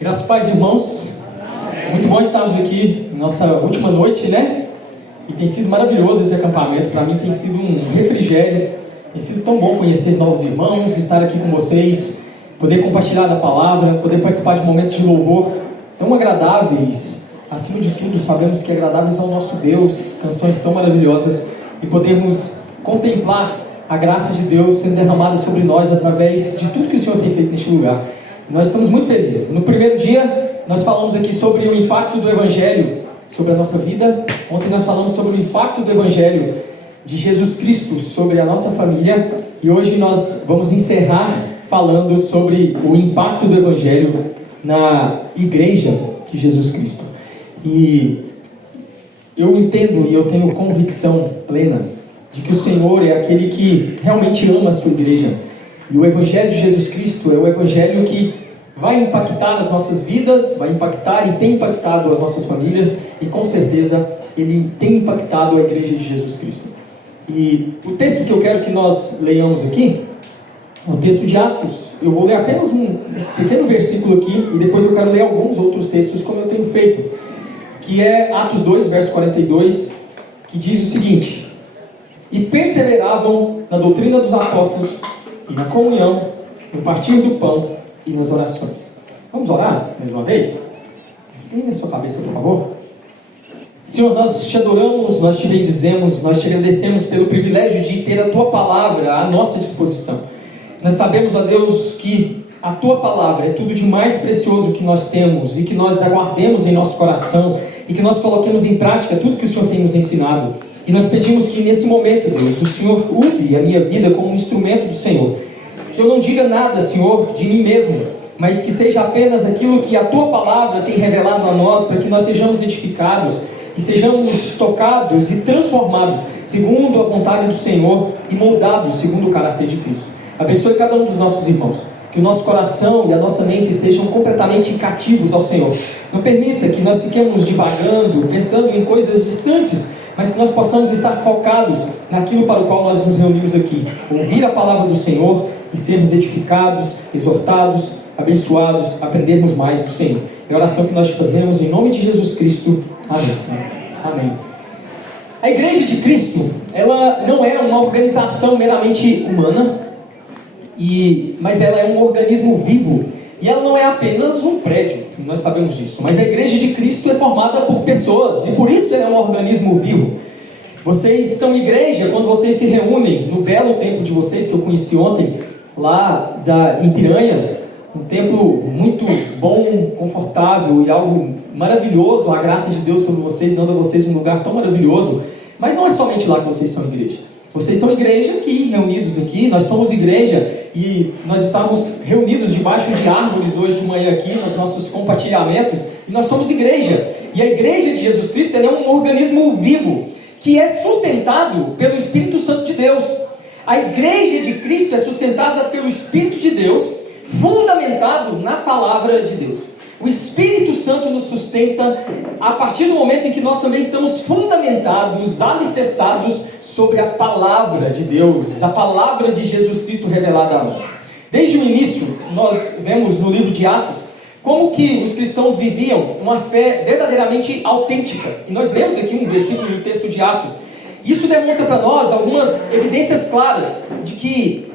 Graças a Paz, irmãos. Muito bom estarmos aqui na nossa última noite, né? E tem sido maravilhoso esse acampamento. Para mim tem sido um refrigério. Tem sido tão bom conhecer novos irmãos, estar aqui com vocês, poder compartilhar da palavra, poder participar de momentos de louvor tão agradáveis. Acima de tudo, sabemos que agradáveis ao nosso Deus, canções tão maravilhosas, e podermos contemplar a graça de Deus sendo derramada sobre nós através de tudo que o Senhor tem feito neste lugar. Nós estamos muito felizes. No primeiro dia, nós falamos aqui sobre o impacto do Evangelho sobre a nossa vida. Ontem nós falamos sobre o impacto do Evangelho de Jesus Cristo sobre a nossa família. E hoje nós vamos encerrar falando sobre o impacto do Evangelho na igreja de Jesus Cristo. E eu entendo e eu tenho convicção plena de que o Senhor é aquele que realmente ama a sua igreja. E o Evangelho de Jesus Cristo é o Evangelho que vai impactar as nossas vidas, vai impactar e tem impactado as nossas famílias, e com certeza ele tem impactado a igreja de Jesus Cristo. E o texto que eu quero que nós leiamos aqui é o texto de Atos. Eu vou ler apenas um pequeno versículo aqui, e depois eu quero ler alguns outros textos como eu tenho feito, que é Atos 2, verso 42, que diz o seguinte: e perseveravam na doutrina dos apóstolos, e na comunhão, no partir do pão e nas orações. Vamos orar mais uma vez? Incline a sua cabeça, por favor. Senhor, nós te adoramos, nós te bendizemos, nós te agradecemos pelo privilégio de ter a tua palavra à nossa disposição. Nós sabemos, ó Deus, que a tua palavra é tudo de mais precioso que nós temos, e que nós aguardemos em nosso coração, e que nós coloquemos em prática tudo que o Senhor tem nos ensinado. E nós pedimos que nesse momento, Deus, o Senhor use a minha vida como um instrumento do Senhor. Que eu não diga nada, Senhor, de mim mesmo, mas que seja apenas aquilo que a tua palavra tem revelado a nós, para que nós sejamos edificados e sejamos tocados e transformados segundo a vontade do Senhor e moldados segundo o caráter de Cristo. Abençoe cada um dos nossos irmãos. Que o nosso coração e a nossa mente estejam completamente cativos ao Senhor. Não permita que nós fiquemos divagando, pensando em coisas distantes, mas que nós possamos estar focados naquilo para o qual nós nos reunimos aqui. Ouvir a palavra do Senhor e sermos edificados, exortados, abençoados, aprendermos mais do Senhor. É a oração que nós fazemos em nome de Jesus Cristo. Amém, Senhor. Amém. A Igreja de Cristo, ela não é uma organização meramente humana, mas ela é um organismo vivo. E ela não é apenas um prédio, nós sabemos disso. Mas a Igreja de Cristo é formada por pessoas, e por isso ela é um organismo vivo. Vocês são igreja quando vocês se reúnem no belo templo de vocês, que eu conheci ontem, lá em Piranhas. Um templo muito bom, confortável e algo maravilhoso. A graça de Deus sobre vocês, dando a vocês um lugar tão maravilhoso. Mas não é somente lá que vocês são igreja. Vocês são igreja aqui, reunidos aqui. Nós somos igreja e nós estamos reunidos debaixo de árvores hoje de manhã aqui, nos nossos compartilhamentos. E nós somos igreja. E a igreja de Jesus Cristo é um organismo vivo, que é sustentado pelo Espírito Santo de Deus. A igreja de Cristo é sustentada pelo Espírito de Deus, fundamentado na palavra de Deus. O Espírito Santo nos sustenta a partir do momento em que nós também estamos fundamentados, alicerçados sobre a palavra de Deus, a palavra de Jesus Cristo revelada a nós. Desde o início, nós vemos no livro de Atos como que os cristãos viviam uma fé verdadeiramente autêntica. E nós lemos aqui um versículo do texto de Atos. Isso demonstra para nós algumas evidências claras de que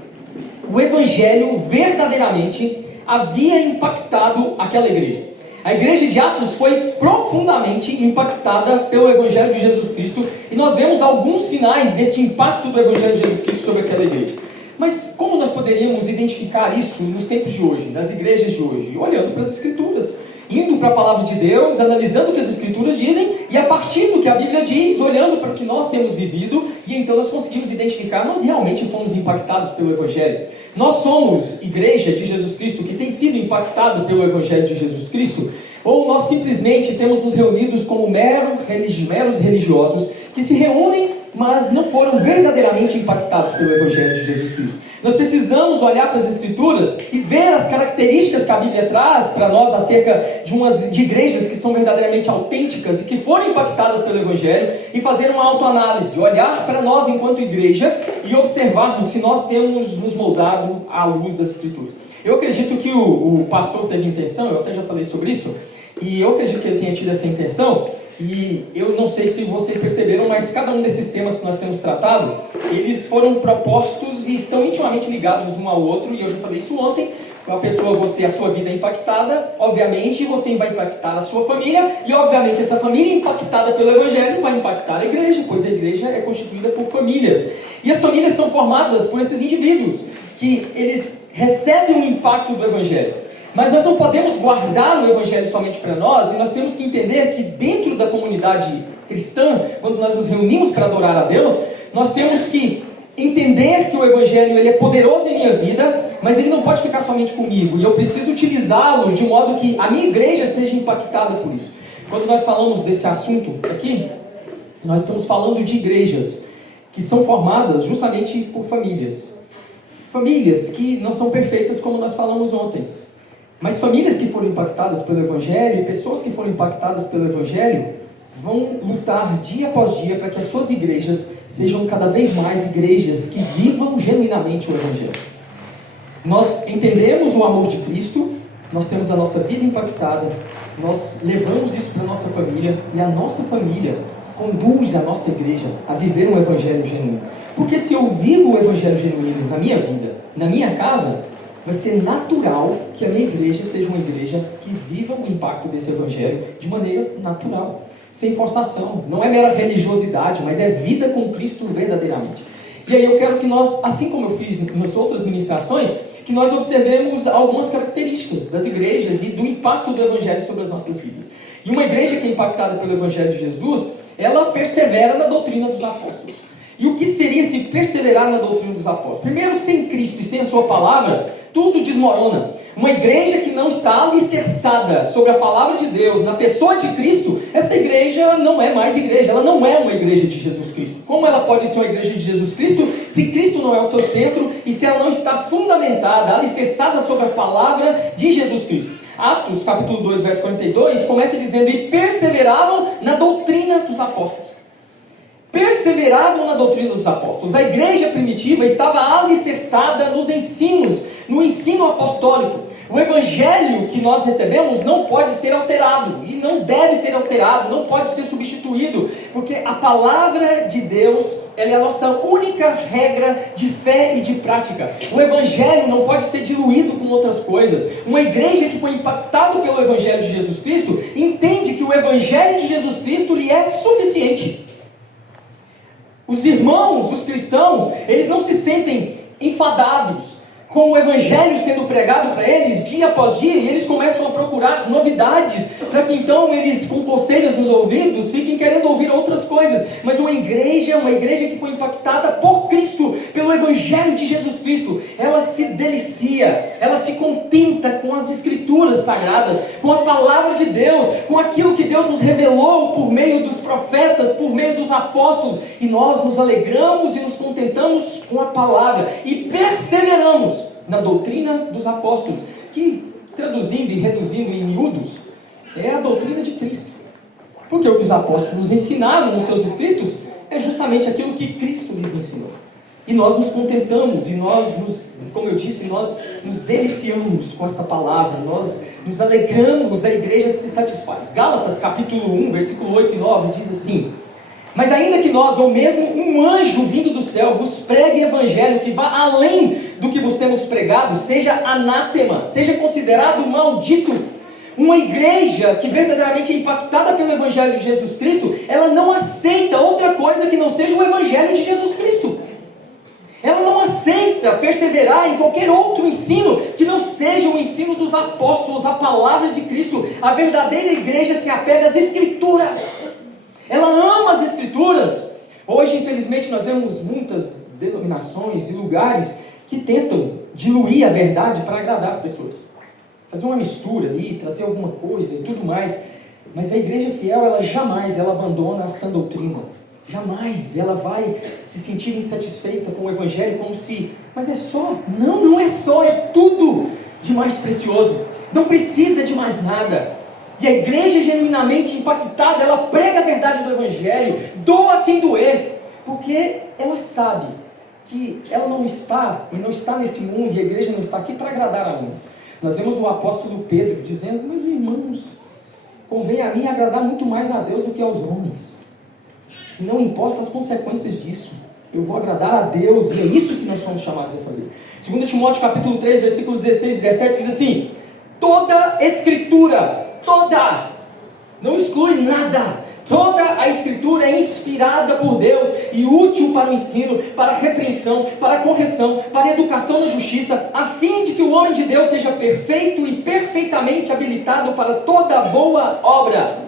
o Evangelho verdadeiramente havia impactado aquela igreja. A igreja de Atos foi profundamente impactada pelo Evangelho de Jesus Cristo, e nós vemos alguns sinais desse impacto do Evangelho de Jesus Cristo sobre aquela igreja. Mas como nós poderíamos identificar isso nos tempos de hoje, nas igrejas de hoje? Olhando para as Escrituras, indo para a palavra de Deus, analisando o que as Escrituras dizem, e a partir do que a Bíblia diz, olhando para o que nós temos vivido, e então nós conseguimos identificar, nós realmente fomos impactados pelo Evangelho. Nós somos igreja de Jesus Cristo que tem sido impactado pelo Evangelho de Jesus Cristo, ou nós simplesmente temos nos reunidos como meros religiosos que se reúnem, mas não foram verdadeiramente impactados pelo Evangelho de Jesus Cristo. Nós precisamos olhar para as Escrituras e ver as características que a Bíblia traz para nós acerca de igrejas que são verdadeiramente autênticas e que foram impactadas pelo Evangelho, e fazer uma autoanálise, olhar para nós enquanto igreja e observarmos se nós temos nos moldado à luz das Escrituras. Eu acredito que o pastor teve intenção, eu até já falei sobre isso, e eu acredito que ele tenha tido essa intenção, e eu não sei se vocês perceberam, mas cada um desses temas que nós temos tratado, eles foram propostos e estão intimamente ligados um ao outro, e eu já falei isso ontem. A pessoa, a sua vida é impactada, obviamente você vai impactar a sua família, e obviamente essa família impactada pelo Evangelho vai impactar a igreja, pois a igreja é constituída por famílias. E as famílias são formadas por esses indivíduos, que eles recebem o impacto do Evangelho. Mas nós não podemos guardar o Evangelho somente para nós, e nós temos que entender que dentro da comunidade cristã, quando nós nos reunimos para adorar a Deus, nós temos que entender que o Evangelho ele é poderoso em minha vida, mas ele não pode ficar somente comigo, e eu preciso utilizá-lo de modo que a minha igreja seja impactada por isso. Quando nós falamos desse assunto aqui, nós estamos falando de igrejas que são formadas justamente por famílias. Famílias que não são perfeitas, como nós falamos ontem, mas famílias que foram impactadas pelo Evangelho, e pessoas que foram impactadas pelo Evangelho vão lutar dia após dia para que as suas igrejas sejam cada vez mais igrejas que vivam genuinamente o Evangelho. Nós entendemos o amor de Cristo, nós temos a nossa vida impactada, nós levamos isso para a nossa família, e a nossa família conduz a nossa igreja a viver um Evangelho genuíno. Porque se eu vivo o Evangelho genuíno na minha vida, na minha casa, vai ser natural que a minha igreja seja uma igreja que viva o impacto desse Evangelho de maneira natural, sem forçação. Não é mera religiosidade, mas é vida com Cristo verdadeiramente. E aí eu quero que nós, assim como eu fiz nas outras ministrações, que nós observemos algumas características das igrejas e do impacto do Evangelho sobre as nossas vidas. E uma igreja que é impactada pelo Evangelho de Jesus, ela persevera na doutrina dos apóstolos. E o que seria se perseverar na doutrina dos apóstolos? Primeiro, sem Cristo e sem a sua palavra, tudo desmorona. Uma igreja que não está alicerçada sobre a palavra de Deus, na pessoa de Cristo, essa igreja não é mais igreja, ela não é uma igreja de Jesus Cristo. Como ela pode ser uma igreja de Jesus Cristo, se Cristo não é o seu centro, e se ela não está fundamentada, alicerçada sobre a palavra de Jesus Cristo? Atos, capítulo 2, verso 42, começa dizendo: e perseveravam na doutrina dos apóstolos. Perseveravam na doutrina dos apóstolos. A igreja primitiva estava alicerçada nos ensinos, no ensino apostólico. O evangelho que nós recebemos não pode ser alterado, e não deve ser alterado, não pode ser substituído, porque a palavra de Deus, ela é a nossa única regra de fé e de prática. O evangelho não pode ser diluído com outras coisas. Uma igreja que foi impactada pelo evangelho de Jesus Cristo, entende que o evangelho de Jesus Cristo lhe é suficiente. Os irmãos, os cristãos, eles não se sentem enfadados com o evangelho sendo pregado para eles dia após dia, e eles começam a procurar novidades, para que então eles, com coceiras nos ouvidos, fiquem querendo ouvir outras coisas. Mas uma igreja que foi impactada por Cristo, pelo evangelho de Jesus Cristo, ela se delicia, ela se contenta com as escrituras sagradas, com a palavra de Deus, com aquilo que Deus nos revelou por meio dos profetas, por meio dos apóstolos, e nós nos alegramos e nos contentamos com a palavra, e perseveramos na doutrina dos apóstolos, que, traduzindo e reduzindo em miúdos, é a doutrina de Cristo. Porque o que os apóstolos nos ensinaram nos seus escritos é justamente aquilo que Cristo lhes ensinou. E nós nos contentamos, e como eu disse, nós nos deliciamos com esta palavra, nós nos alegramos, a igreja se satisfaz. Gálatas capítulo 1, versículo 8 e 9 diz assim: mas ainda que nós, ou mesmo um anjo vindo do céu, vos pregue evangelho que vá além do que vos temos pregado, seja anátema, seja considerado maldito. Uma igreja que verdadeiramente é impactada pelo evangelho de Jesus Cristo, ela não aceita outra coisa que não seja o evangelho de Jesus Cristo. Ela não aceita perseverar em qualquer outro ensino que não seja o ensino dos apóstolos, a palavra de Cristo. A verdadeira igreja se apega às escrituras. Ela ama as escrituras. Hoje, infelizmente, nós vemos muitas denominações e lugares que tentam diluir a verdade para agradar as pessoas. Fazer uma mistura ali, trazer alguma coisa e tudo mais. Mas a igreja fiel, ela jamais abandona a sã doutrina. Jamais ela vai se sentir insatisfeita com o evangelho como se... mas é só. Não é só, é tudo de mais precioso. Não precisa de mais nada. E a igreja genuinamente impactada, ela prega a verdade do evangelho, doa quem doer, porque ela sabe que ela não está nesse mundo, e a igreja não está aqui para agradar a homens. Nós vemos o apóstolo Pedro dizendo: meus irmãos, convém a mim agradar muito mais a Deus do que aos homens. E não importa as consequências disso, eu vou agradar a Deus, e é isso que nós somos chamados a fazer. 2 Timóteo capítulo 3, versículo 16 e 17 diz assim: toda escritura, toda, não exclui nada, toda a escritura é inspirada por Deus e útil para o ensino, para a repreensão, para a correção, para a educação na justiça, a fim de que o homem de Deus seja perfeito e perfeitamente habilitado para toda boa obra.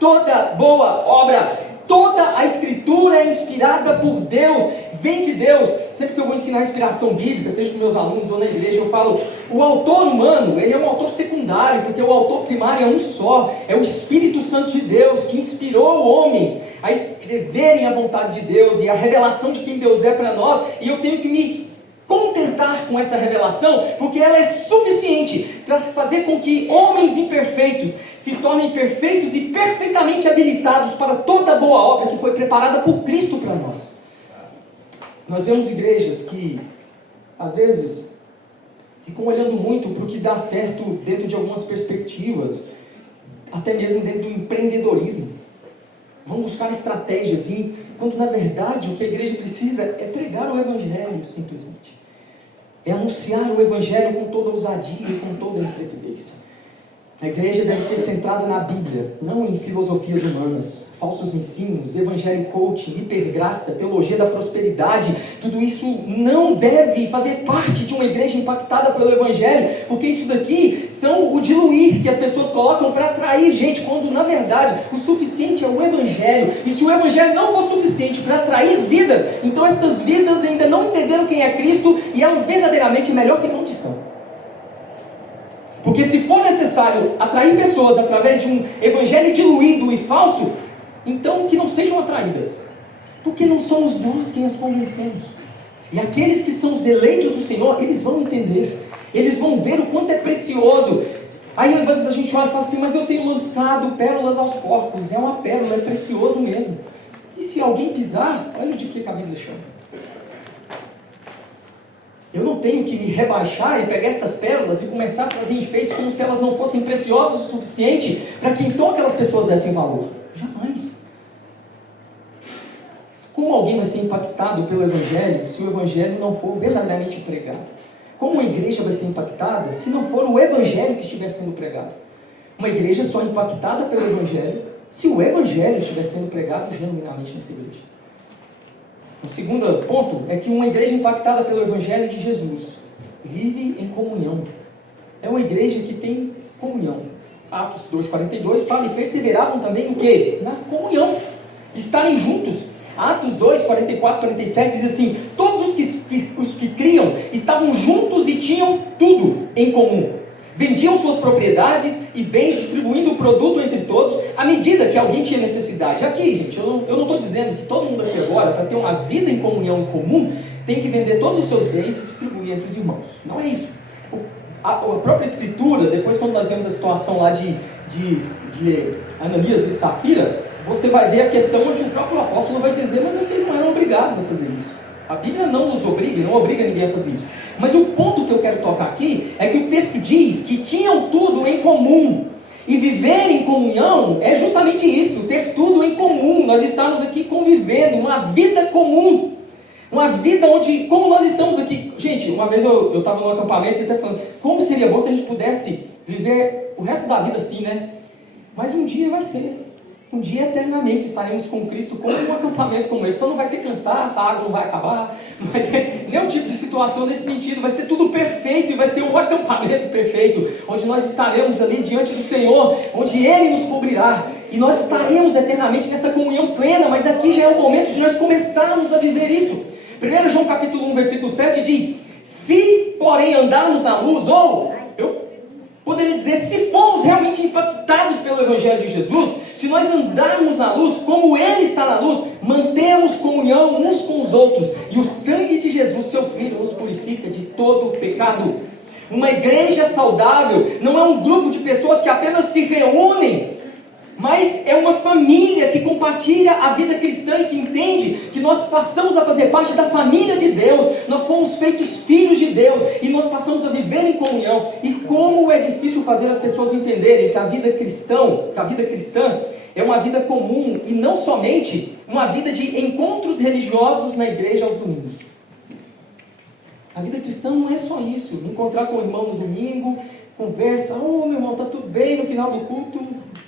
Toda boa obra. Toda a escritura é inspirada por Deus, vem de Deus. Sempre que eu vou ensinar inspiração bíblica, seja com meus alunos ou na igreja, eu falo: o autor humano, ele é um autor secundário, porque o autor primário é um só, é o Espírito Santo de Deus, que inspirou homens a escreverem a vontade de Deus e a revelação de quem Deus é para nós, e eu tenho que me contentar com essa revelação, porque ela é suficiente para fazer com que homens imperfeitos se tornem perfeitos e perfeitamente habilitados para toda boa obra que foi preparada por Cristo para nós. Nós vemos igrejas que, às vezes, ficam olhando muito para o que dá certo dentro de algumas perspectivas, até mesmo dentro do empreendedorismo. Vão buscar estratégias, quando na verdade o que a igreja precisa é pregar o Evangelho, simplesmente. É anunciar o Evangelho com toda ousadia e com toda intrepidez. A igreja deve ser centrada na Bíblia, não em filosofias humanas, falsos ensinos, evangelho coaching, hipergraça, teologia da prosperidade. Tudo isso não deve fazer parte de uma igreja impactada pelo Evangelho, porque isso daqui são o diluir que as pessoas colocam para atrair gente, quando na verdade o suficiente é o Evangelho. E se o Evangelho não for suficiente para atrair vidas, então essas vidas ainda não entenderam quem é Cristo, e elas verdadeiramente melhor ficam onde estão. Porque se for necessário atrair pessoas através de um evangelho diluído e falso, então que não sejam atraídas. Porque não somos nós quem as convencemos. E aqueles que são os eleitos do Senhor, eles vão entender. Eles vão ver o quanto é precioso. Aí às vezes a gente olha e fala assim: mas eu tenho lançado pérolas aos porcos. É uma pérola, é precioso mesmo. E se alguém pisar, olha de que a Bíblia chama. Eu não tenho que me rebaixar e pegar essas pérolas e começar a trazer enfeites como se elas não fossem preciosas o suficiente para que então aquelas pessoas dessem valor. Jamais. Como alguém vai ser impactado pelo Evangelho se o Evangelho não for verdadeiramente pregado? Como uma igreja vai ser impactada se não for o Evangelho que estiver sendo pregado? Uma igreja só é impactada pelo Evangelho se o Evangelho estiver sendo pregado genuinamente nessa igreja. O segundo ponto é que uma igreja impactada pelo Evangelho de Jesus vive em comunhão. É uma igreja que tem comunhão. Atos 2,42 fala: e perseveravam também no quê? Na comunhão. Estarem juntos. Atos 2, 44, 47 diz assim: todos os que criam estavam juntos e tinham tudo em comum. Vendiam suas propriedades e bens, distribuindo o produto entre todos, à medida que alguém tinha necessidade. Aqui, gente, eu não estou dizendo que todo mundo aqui agora, para ter uma vida em comunhão em comum, tem que vender todos os seus bens e distribuir entre os irmãos. Não é isso. A própria Escritura, depois quando nós vemos a situação lá de Ananias e Safira, você vai ver a questão onde o próprio apóstolo vai dizer: mas vocês não eram obrigados a fazer isso. A Bíblia não nos obriga, não obriga ninguém a fazer isso. Mas o ponto que eu quero tocar aqui é que o texto diz que tinham tudo em comum. E viver em comunhão é justamente isso, ter tudo em comum. Nós estamos aqui convivendo uma vida comum. Uma vida onde, como nós estamos aqui... Gente, uma vez eu estava no acampamento e até falando: como seria bom se a gente pudesse viver o resto da vida assim, né? Mas um dia vai ser. Um dia eternamente estaremos com Cristo como um acampamento como esse. Só não vai ter cansaço, a água não vai acabar, não vai ter nenhum tipo de situação nesse sentido. Vai ser tudo perfeito e vai ser um acampamento perfeito, onde nós estaremos ali diante do Senhor, onde Ele nos cobrirá e nós estaremos eternamente nessa comunhão plena. Mas aqui já é o momento de nós começarmos a viver isso. 1 João capítulo 1, versículo 7 diz: se porém andarmos na luz, ou eu poderia dizer, se formos realmente impactados pelo Evangelho de Jesus, se nós andarmos na luz como Ele está na luz, mantemos comunhão uns com os outros, e o sangue de Jesus, seu Filho, nos purifica de todo o pecado. Uma igreja saudável não é um grupo de pessoas que apenas se reúnem mas é uma família que compartilha a vida cristã e que entende que nós passamos a fazer parte da família de Deus, nós fomos feitos filhos de Deus e nós passamos a viver em comunhão. E como é difícil fazer as pessoas entenderem que a vida cristã é uma vida comum e não somente uma vida de encontros religiosos na igreja aos domingos. A vida cristã não é só isso, encontrar com o irmão no domingo, conversa, meu irmão, está tudo bem, no final do culto,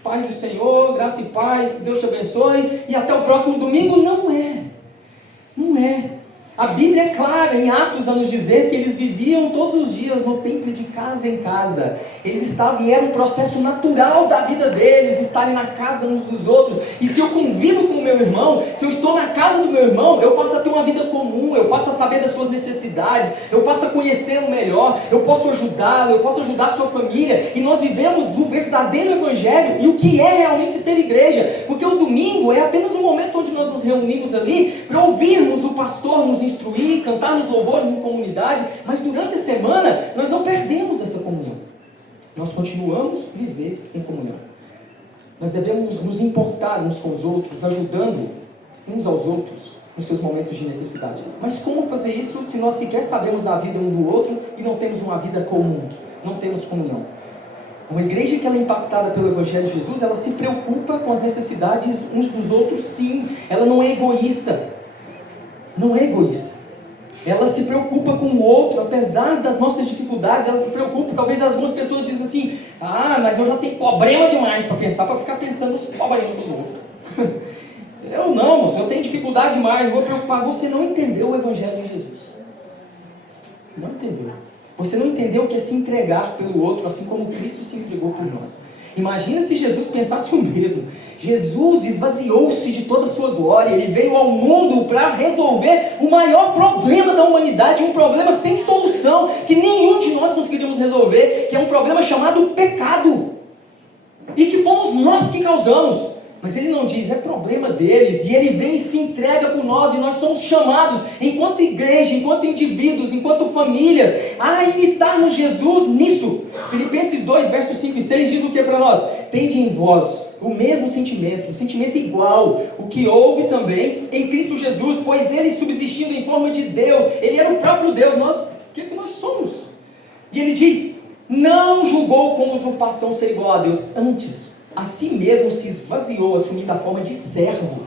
paz do Senhor, graça e paz, que Deus te abençoe, e até o próximo domingo. Não é. A Bíblia é clara em Atos a nos dizer que eles viviam todos os dias no templo de casa em casa. Eles estavam, e era um processo natural da vida deles, estarem na casa uns dos outros. E se eu convivo com o meu irmão, se eu estou na casa do meu irmão, eu passo a ter uma vida comum, eu passo a saber das suas necessidades, eu passo a conhecê-lo melhor, eu posso ajudá-lo, eu posso ajudar a sua família. E nós vivemos o verdadeiro evangelho e o que é realmente ser igreja. Porque o domingo é apenas um momento onde nós nos reunimos ali para ouvirmos o pastor nos instruir, cantarmos louvores em comunidade, mas durante a semana nós não perdemos essa comunhão. Nós continuamos a viver em comunhão. Nós devemos nos importar uns com os outros, ajudando uns aos outros nos seus momentos de necessidade. Mas como fazer isso se nós sequer sabemos da vida um do outro e não temos uma vida comum, não temos comunhão? Uma igreja que ela é impactada pelo Evangelho de Jesus, ela se preocupa com as necessidades uns dos outros, sim. Ela não é egoísta. Não é egoísta. Ela se preocupa com o outro, apesar das nossas dificuldades, ela se preocupa. Talvez algumas pessoas dizem assim, mas eu já tenho problema demais para ficar pensando nos problemas dos outros. Eu não, moço, eu tenho dificuldade demais, eu vou preocupar. Você não entendeu o Evangelho de Jesus. Não entendeu. Você não entendeu o que é se entregar pelo outro, assim como Cristo se entregou por nós. Imagina se Jesus pensasse o mesmo. Jesus esvaziou-se de toda a sua glória, ele veio ao mundo para resolver o maior problema da humanidade, um problema sem solução, que nenhum de nós conseguiríamos resolver, que é um problema chamado pecado, e que fomos nós que causamos. Mas ele não diz, é problema deles, e ele vem e se entrega por nós, e nós somos chamados, enquanto igreja, enquanto indivíduos, enquanto famílias, a imitarmos Jesus nisso. Filipenses 2, versos 5 e 6 diz o que para nós? Tende em vós o mesmo sentimento, um sentimento igual, o que houve também em Cristo Jesus, pois ele subsistindo em forma de Deus, ele era o próprio Deus, o que nós somos? E ele diz, não julgou como usurpação ser igual a Deus, antes, a si mesmo se esvaziou, assumindo a forma de servo,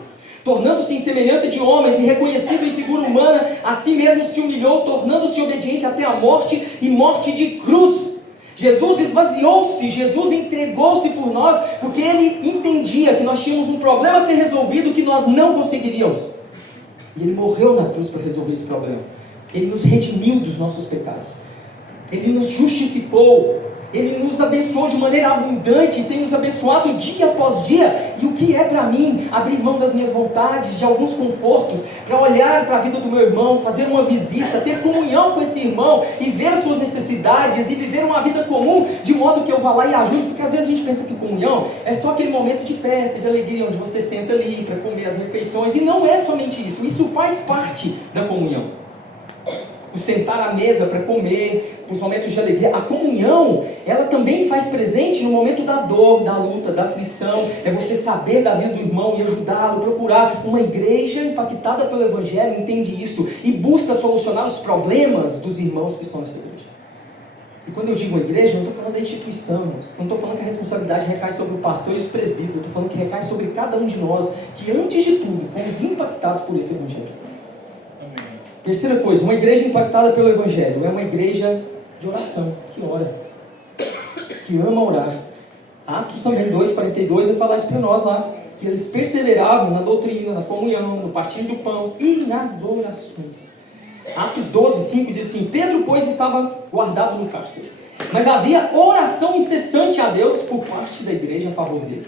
tornando-se em semelhança de homens e reconhecido em figura humana, a si mesmo se humilhou, tornando-se obediente até a morte e morte de cruz. Jesus esvaziou-se, Jesus entregou-se por nós, porque ele entendia que nós tínhamos um problema a ser resolvido que nós não conseguiríamos. E ele morreu na cruz para resolver esse problema. Ele nos redimiu dos nossos pecados. Ele nos justificou. Ele nos abençoou de maneira abundante e tem nos abençoado dia após dia. E o que é para mim abrir mão das minhas vontades, de alguns confortos, para olhar para a vida do meu irmão, fazer uma visita, ter comunhão com esse irmão e ver as suas necessidades e viver uma vida comum, de modo que eu vá lá e ajude, porque às vezes a gente pensa que comunhão é só aquele momento de festa, de alegria, onde você senta ali para comer as refeições, e não é somente isso, isso faz parte da comunhão. O sentar à mesa para comer, os momentos de alegria. A comunhão, ela também faz presente no momento da dor, da luta, da aflição. É você saber da vida do irmão e ajudá-lo, procurar. Uma igreja impactada pelo Evangelho entende isso e busca solucionar os problemas dos irmãos que estão nessa igreja. E quando eu digo igreja, eu não estou falando da instituição, eu não estou falando que a responsabilidade recai sobre o pastor e os presbíteros, eu estou falando que recai sobre cada um de nós, que antes de tudo fomos impactados por esse Evangelho. Terceira coisa, uma igreja impactada pelo Evangelho é uma igreja de oração, que ora, que ama orar. Atos também 2,42 vai falar isso para nós lá, que eles perseveravam na doutrina, na comunhão, no partir do pão e nas orações. Atos 12,5 diz assim, Pedro, pois, estava guardado no cárcere, mas havia oração incessante a Deus por parte da igreja a favor dele.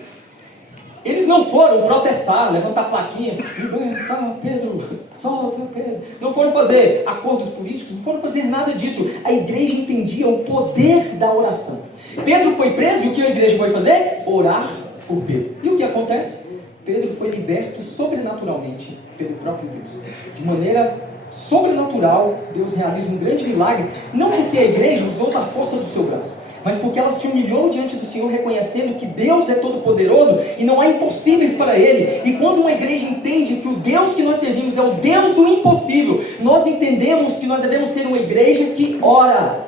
Eles não foram protestar, levantar plaquinhas, liberta Pedro, solta Pedro. Não foram fazer acordos políticos, não foram fazer nada disso. A igreja entendia o poder da oração. Pedro foi preso e o que a igreja foi fazer? Orar por Pedro. E o que acontece? Pedro foi liberto sobrenaturalmente pelo próprio Deus. De maneira sobrenatural, Deus realiza um grande milagre, não porque a igreja usou da força do seu braço, mas porque ela se humilhou diante do Senhor, reconhecendo que Deus é todo-poderoso e não há impossíveis para Ele. E quando uma igreja entende que o Deus que nós servimos é o Deus do impossível, nós entendemos que nós devemos ser uma igreja que ora.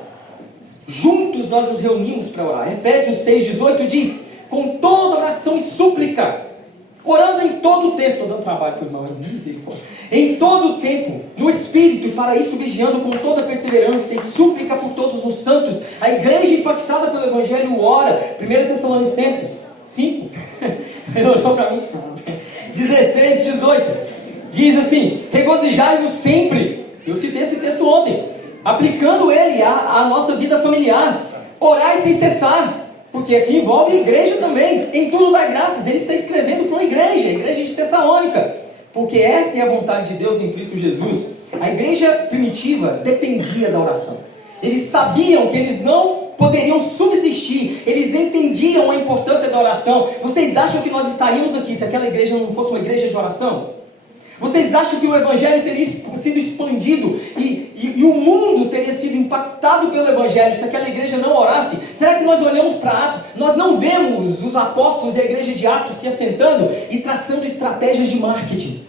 Juntos nós nos reunimos para orar. Efésios 6,18 diz: com toda oração e súplica, orando em todo o tempo. Estou dando trabalho para o irmão, em todo o tempo, no Espírito, e para isso vigiando com toda perseverança e súplica por todos os santos. A igreja impactada pelo Evangelho ora. 1 Tessalonicenses 5, melhorou para mim, 16,18, diz assim: regozijai-vos sempre. Eu citei esse texto ontem, aplicando ele à nossa vida familiar. Orai sem cessar, porque aqui envolve a igreja também. Em tudo dá graças. Ele está escrevendo para uma igreja, a igreja de Tessalônica, porque esta é a vontade de Deus em Cristo Jesus. A igreja primitiva dependia da oração. Eles sabiam que eles não poderiam subsistir. Eles entendiam a importância da oração. Vocês acham que nós estaríamos aqui se aquela igreja não fosse uma igreja de oração? Vocês acham que o Evangelho teria sido expandido e o mundo teria sido impactado pelo Evangelho se aquela igreja não orasse? Será que nós olhamos para Atos, nós não vemos os apóstolos e a igreja de Atos se assentando e traçando estratégias de marketing?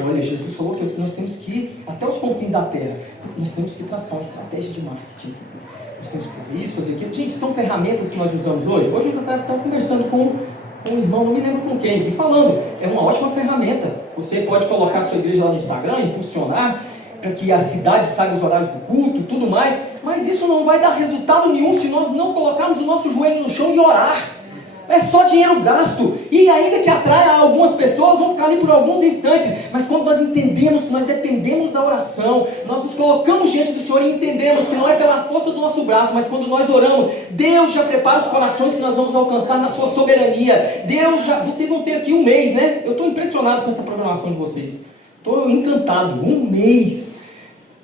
Olha, Jesus falou que nós temos que ir até os confins da terra. Nós temos que traçar uma estratégia de marketing. Nós temos que fazer isso, fazer aquilo. Gente, são ferramentas que nós usamos hoje. Hoje eu estava conversando com um irmão, não me lembro com quem, e falando, é uma ótima ferramenta. Você pode colocar a sua igreja lá no Instagram, impulsionar para que a cidade saiba os horários do culto e tudo mais, mas isso não vai dar resultado nenhum se nós não colocarmos o nosso joelho no chão e orar. É só dinheiro gasto, e ainda que atrai algumas pessoas, vão ficar ali por alguns instantes, mas quando nós entendemos que nós dependemos da oração, nós nos colocamos diante do Senhor e entendemos que não é pela força do nosso braço, mas quando nós oramos, Deus já prepara os corações que nós vamos alcançar na sua soberania. Vocês vão ter aqui um mês, né? Eu estou impressionado com essa programação de vocês, estou encantado, um mês.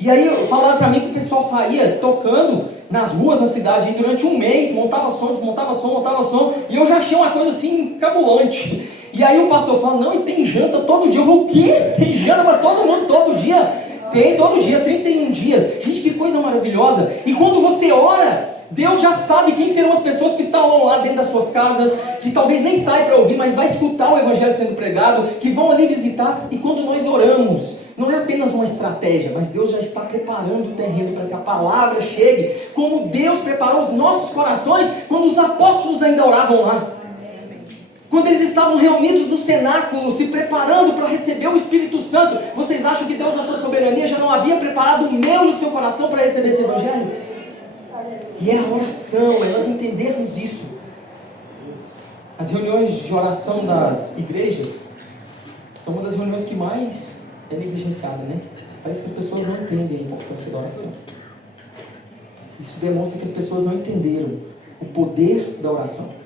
E aí falaram para mim que o pessoal saía tocando nas ruas da cidade, e durante um mês montava som, desmontava som, montava som, e eu já achei uma coisa assim cabulante. E aí o pastor fala: não, e tem janta todo dia. Eu vou: o quê? Tem janta para todo mundo todo dia? Tem todo dia, 31 dias. Gente, que coisa maravilhosa. E quando você ora, Deus já sabe quem serão as pessoas que estão lá dentro das suas casas, que talvez nem saia para ouvir, mas vai escutar o Evangelho sendo pregado, que vão ali visitar. E quando nós oramos, não é apenas uma estratégia, mas Deus já está preparando o terreno para que a palavra chegue, como Deus preparou os nossos corações quando os apóstolos ainda oravam lá. Quando eles estavam reunidos no cenáculo, se preparando para receber o Espírito Santo. Vocês acham que Deus, na sua soberania, já não havia preparado o meu e o seu coração para receber esse Evangelho? E é a oração, é nós entendermos isso. As reuniões de oração das igrejas são uma das reuniões que mais é negligenciada, né? Parece que as pessoas não entendem a importância da oração. Isso demonstra que as pessoas não entenderam o poder da oração.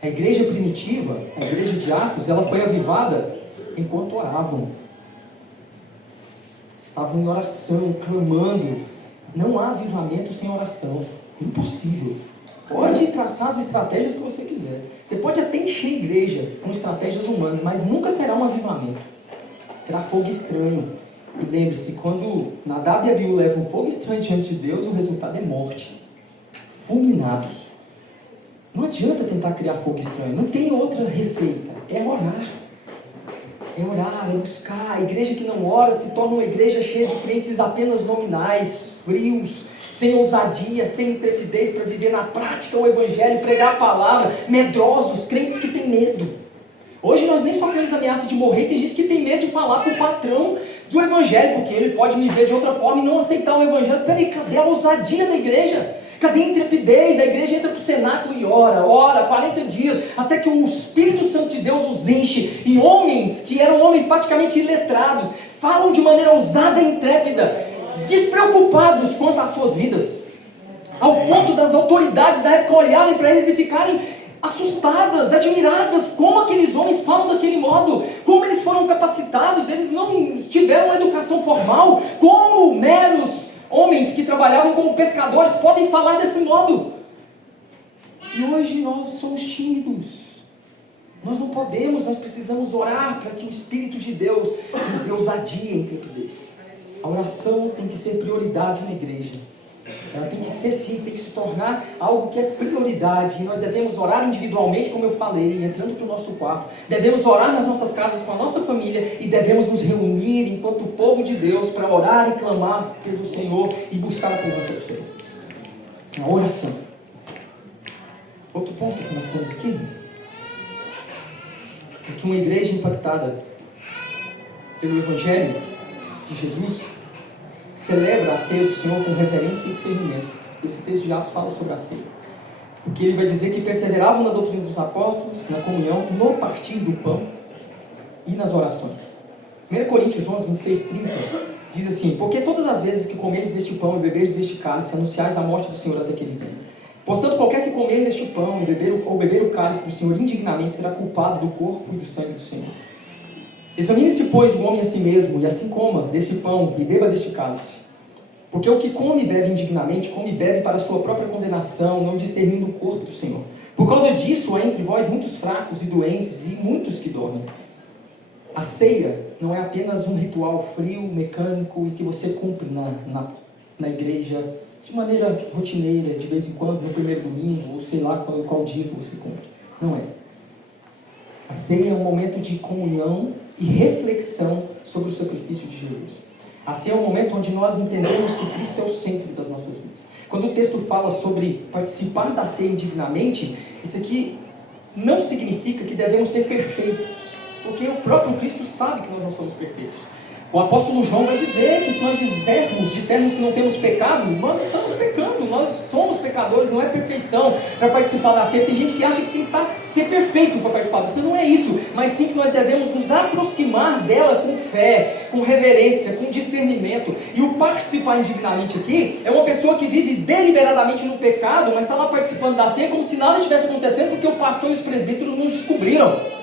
A igreja primitiva, a igreja de Atos, ela foi avivada enquanto oravam. Estavam em oração, clamando. Não há avivamento sem oração. Impossível. Pode traçar as estratégias que você quiser. Você pode até encher a igreja com estratégias humanas, mas nunca será um avivamento. Será fogo estranho. E lembre-se, quando Nadab e Abiú levam fogo estranho diante de Deus, o resultado é morte. Fulminados. Não adianta tentar criar fogo estranho. Não tem outra receita. É orar. É orar, é buscar. A igreja que não ora se torna uma igreja cheia de crentes apenas nominais, frios, sem ousadia, sem intrepidez para viver na prática o Evangelho, pregar a palavra, medrosos, crentes que têm medo. Hoje nós nem sofremos ameaça de morrer. Tem gente que tem medo de falar para o patrão do Evangelho, porque ele pode me ver de outra forma e não aceitar o Evangelho. Peraí, cadê a ousadia da igreja? Cadê a intrepidez? A igreja entra para o cenáculo e ora 40 dias, até que o Espírito Santo de Deus os enche. E homens, que eram homens praticamente iletrados, falam de maneira ousada e intrépida, despreocupados quanto às suas vidas, ao ponto das autoridades da época olharem para eles e ficarem assustadas, admiradas, como aqueles homens falam daquele modo, como eles foram capacitados. Eles não tiveram uma educação formal, como meros homens que trabalhavam como pescadores podem falar desse modo. E hoje nós somos tímidos, nós não podemos, nós precisamos orar para que o Espírito de Deus nos dê ousadia e intrepidez. A oração tem que ser prioridade na igreja. Ela tem que ser sim, tem que se tornar algo que é prioridade. E nós devemos orar individualmente, como eu falei, entrando para o nosso quarto. Devemos orar nas nossas casas com a nossa família e devemos nos reunir enquanto povo de Deus para orar e clamar pelo Senhor e buscar a presença do Senhor. A oração. Outro ponto que nós temos aqui é que uma igreja impactada pelo Evangelho de Jesus celebra a ceia do Senhor com reverência e discernimento. Esse texto de Atos fala sobre a ceia, porque ele vai dizer que perseveravam na doutrina dos apóstolos, na comunhão, no partir do pão e nas orações. 1 Coríntios 11, 26, 30 diz assim: porque todas as vezes que comerdes este pão e beberdes este cálice, anunciais a morte do Senhor até que ele venha. Portanto, qualquer que comer este pão ou beber o cálice do Senhor indignamente será culpado do corpo e do sangue do Senhor. Examine-se, pois, o homem a si mesmo, e assim coma desse pão e beba deste cálice. Porque o que come e bebe indignamente, come e bebe para a sua própria condenação, não discernindo o corpo do Senhor. Por causa disso, há entre vós muitos fracos e doentes, e muitos que dormem. A ceia não é apenas um ritual frio, mecânico, e que você cumpre na igreja, de maneira rotineira, de vez em quando, no primeiro domingo, ou sei lá qual dia que você cumpre. Não é. A ceia é um momento de comunhão e reflexão sobre o sacrifício de Jesus. A ceia é um momento onde nós entendemos que Cristo é o centro das nossas vidas. Quando o texto fala sobre participar da ceia indignamente, isso aqui não significa que devemos ser perfeitos, porque o próprio Cristo sabe que nós não somos perfeitos. O apóstolo João vai dizer que se nós dissermos que não temos pecado, nós estamos pecando, nós somos pecadores, não é perfeição para participar da ceia. Tem gente que acha que tem que ser perfeito para participar da ceia, não é isso, mas sim que nós devemos nos aproximar dela com fé, com reverência, com discernimento. E o participar indignamente aqui é uma pessoa que vive deliberadamente no pecado, mas está lá participando da ceia como se nada estivesse acontecendo, porque o pastor e os presbíteros não descobriram.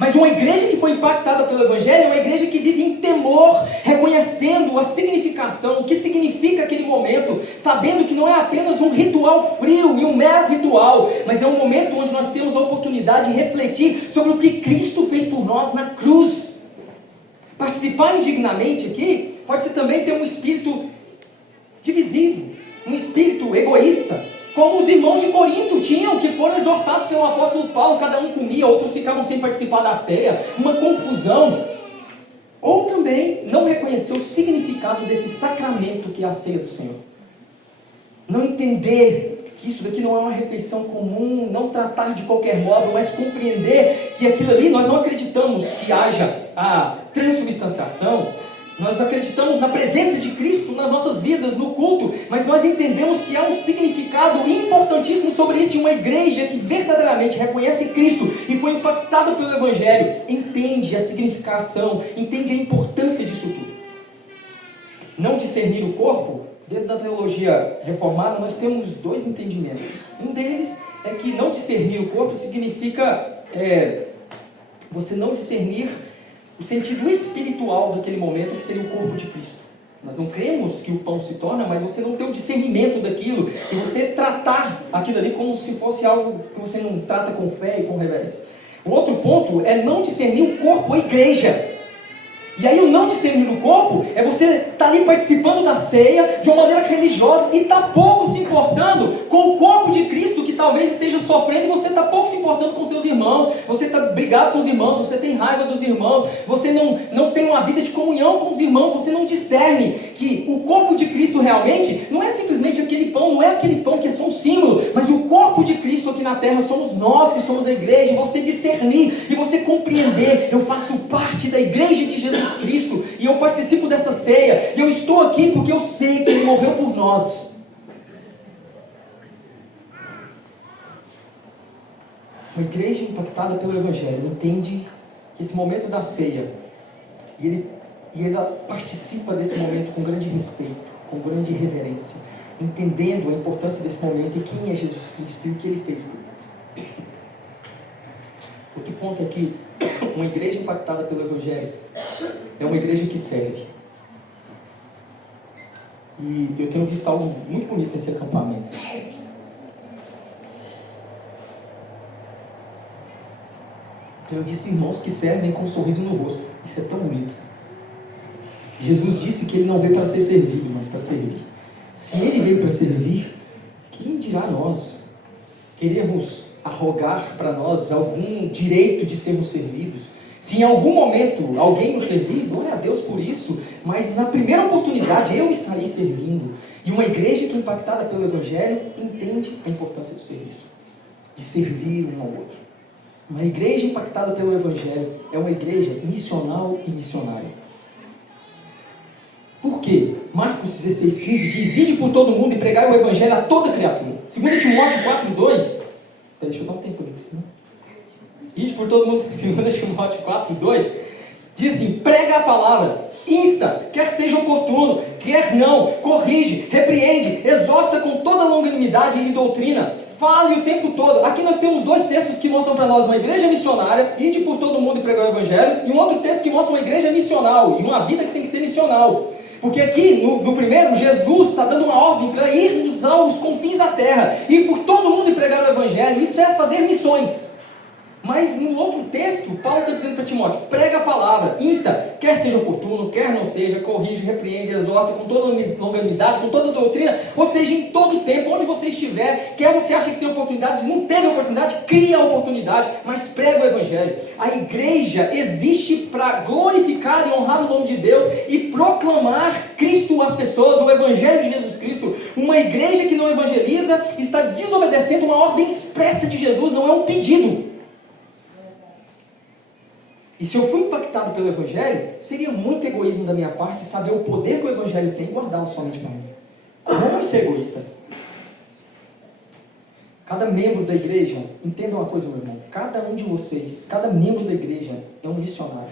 Mas uma igreja que foi impactada pelo Evangelho é uma igreja que vive em temor, reconhecendo a significação, o que significa aquele momento, sabendo que não é apenas um ritual frio e um mero ritual, mas é um momento onde nós temos a oportunidade de refletir sobre o que Cristo fez por nós na cruz. Participar indignamente aqui pode ser também ter um espírito divisivo, um espírito egoísta, como os irmãos de Corinto tinham, que foram exortados pelo apóstolo Paulo, cada um comia, outros ficavam sem participar da ceia, uma confusão. Ou também não reconhecer o significado desse sacramento que é a ceia do Senhor. Não entender que isso daqui não é uma refeição comum, não tratar de qualquer modo, mas compreender que aquilo ali, nós não acreditamos que haja a transubstanciação. Nós acreditamos na presença de Cristo nas nossas vidas, no culto, mas nós entendemos que há um significado importantíssimo sobre isso. E uma igreja que verdadeiramente reconhece Cristo e foi impactada pelo Evangelho, entende a significação, entende a importância disso tudo. Não discernir o corpo, dentro da teologia reformada, nós temos dois entendimentos. Um deles é que não discernir o corpo significa você não discernir o sentido espiritual daquele momento, que seria o corpo de Cristo. Nós não cremos que o pão se torna, mas você não tem o discernimento daquilo, e você tratar aquilo ali como se fosse algo que você não trata com fé e com reverência. O outro ponto é não discernir o corpo, a igreja. E aí o não discernir o corpo é você estar ali participando da ceia de uma maneira religiosa e está pouco se importando com o corpo de Cristo, que talvez esteja sofrendo, e você está pouco se importando com seus irmãos, você está brigado com os irmãos, você tem raiva dos irmãos, você não tem uma vida de comunhão com os irmãos, você não discerne que o corpo de Cristo realmente não é simplesmente aquele pão, não é aquele pão que é só um símbolo, mas o corpo de Cristo aqui na terra somos nós que somos a igreja. E você discernir e você compreender: eu faço parte da igreja de Jesus Cristo e eu participo dessa ceia, e eu estou aqui porque eu sei que Ele morreu por nós. Uma igreja impactada pelo Evangelho entende que esse momento da ceia, e ela participa desse momento com grande respeito, com grande reverência, entendendo a importância desse momento e quem é Jesus Cristo e o que Ele fez por nós. Outro ponto é que uma igreja impactada pelo Evangelho é uma igreja que serve. E eu tenho visto algo muito bonito nesse acampamento. Tenho visto irmãos que servem com um sorriso no rosto. Isso é tão bonito. Jesus disse que Ele não veio para ser servido, mas para servir. Se Ele veio para servir, quem dirá nós? Queremos arrogar para nós algum direito de sermos servidos? Se em algum momento alguém nos servir, glória a Deus por isso, mas na primeira oportunidade eu estarei servindo. E uma igreja que é impactada pelo Evangelho entende a importância do serviço, de servir um ao outro. Uma igreja impactada pelo Evangelho é uma igreja missional e missionária. Por quê? Marcos 16,15 diz: ide por todo mundo e pregai o Evangelho a toda criatura. 2 Timóteo 4,2. Deixa eu dar um tempo ali, senão. Ide por todo mundo. 2 Timóteo 4,2 diz assim: prega a palavra, insta, quer seja oportuno, quer não, corrige, repreende, exorta com toda longanimidade e doutrina. Fale o tempo todo. Aqui nós temos dois textos que mostram para nós uma igreja missionária, ide por todo mundo e pregar o Evangelho, e um outro texto que mostra uma igreja missional, e uma vida que tem que ser missional. Porque aqui, no primeiro, Jesus está dando uma ordem para irmos aos confins da terra, ir por todo mundo e pregar o Evangelho. Isso é fazer missões. Mas no outro texto, Paulo está dizendo para Timóteo: prega a palavra, insta, quer seja oportuno, quer não seja, corrige, repreende, exorta com toda longanimidade, com toda doutrina, ou seja, em todo tempo, onde você estiver, quer você acha que tem oportunidade, não teve oportunidade, cria a oportunidade, mas prega o Evangelho. A igreja existe para glorificar e honrar o nome de Deus e proclamar Cristo às pessoas, o Evangelho de Jesus Cristo. Uma igreja que não evangeliza está desobedecendo uma ordem expressa de Jesus, não é um pedido. E se eu fui impactado pelo Evangelho, seria muito egoísmo da minha parte saber o poder que o Evangelho tem e guardá-lo somente para mim. Como ser egoísta? Cada membro da igreja, entenda uma coisa, meu irmão, cada um de vocês, cada membro da igreja é um missionário.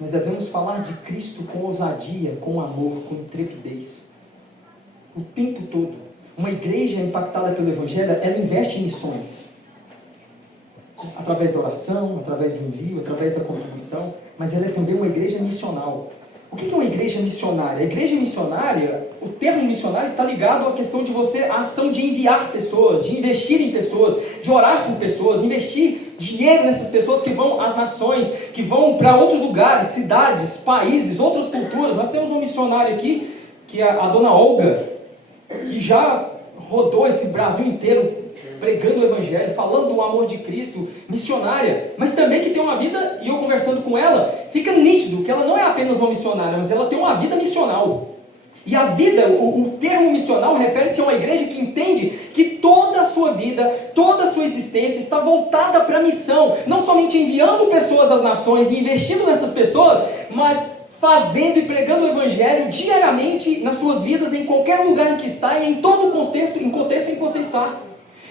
Nós devemos falar de Cristo com ousadia, com amor, com intrepidez. O tempo todo. Uma igreja impactada pelo Evangelho, ela investe em missões. Através da oração, através do envio, através da contribuição, mas ela é também uma igreja missional. O que é uma igreja missionária? A igreja missionária, o termo missionário está ligado à questão de a ação de enviar pessoas, de investir em pessoas, de orar por pessoas, investir dinheiro nessas pessoas que vão às nações, que vão para outros lugares, cidades, países, outras culturas. Nós temos um missionário aqui, que é a dona Olga, que já rodou esse Brasil inteiro pregando o Evangelho, falando do amor de Cristo, missionária, mas também que tem uma vida, e eu conversando com ela, fica nítido que ela não é apenas uma missionária, mas ela tem uma vida missional. E a vida, o termo missional refere-se a uma igreja que entende que toda a sua vida, toda a sua existência está voltada para a missão, não somente enviando pessoas às nações e investindo nessas pessoas, mas fazendo e pregando o Evangelho diariamente nas suas vidas, em qualquer lugar em que está e em todo o contexto em que você está.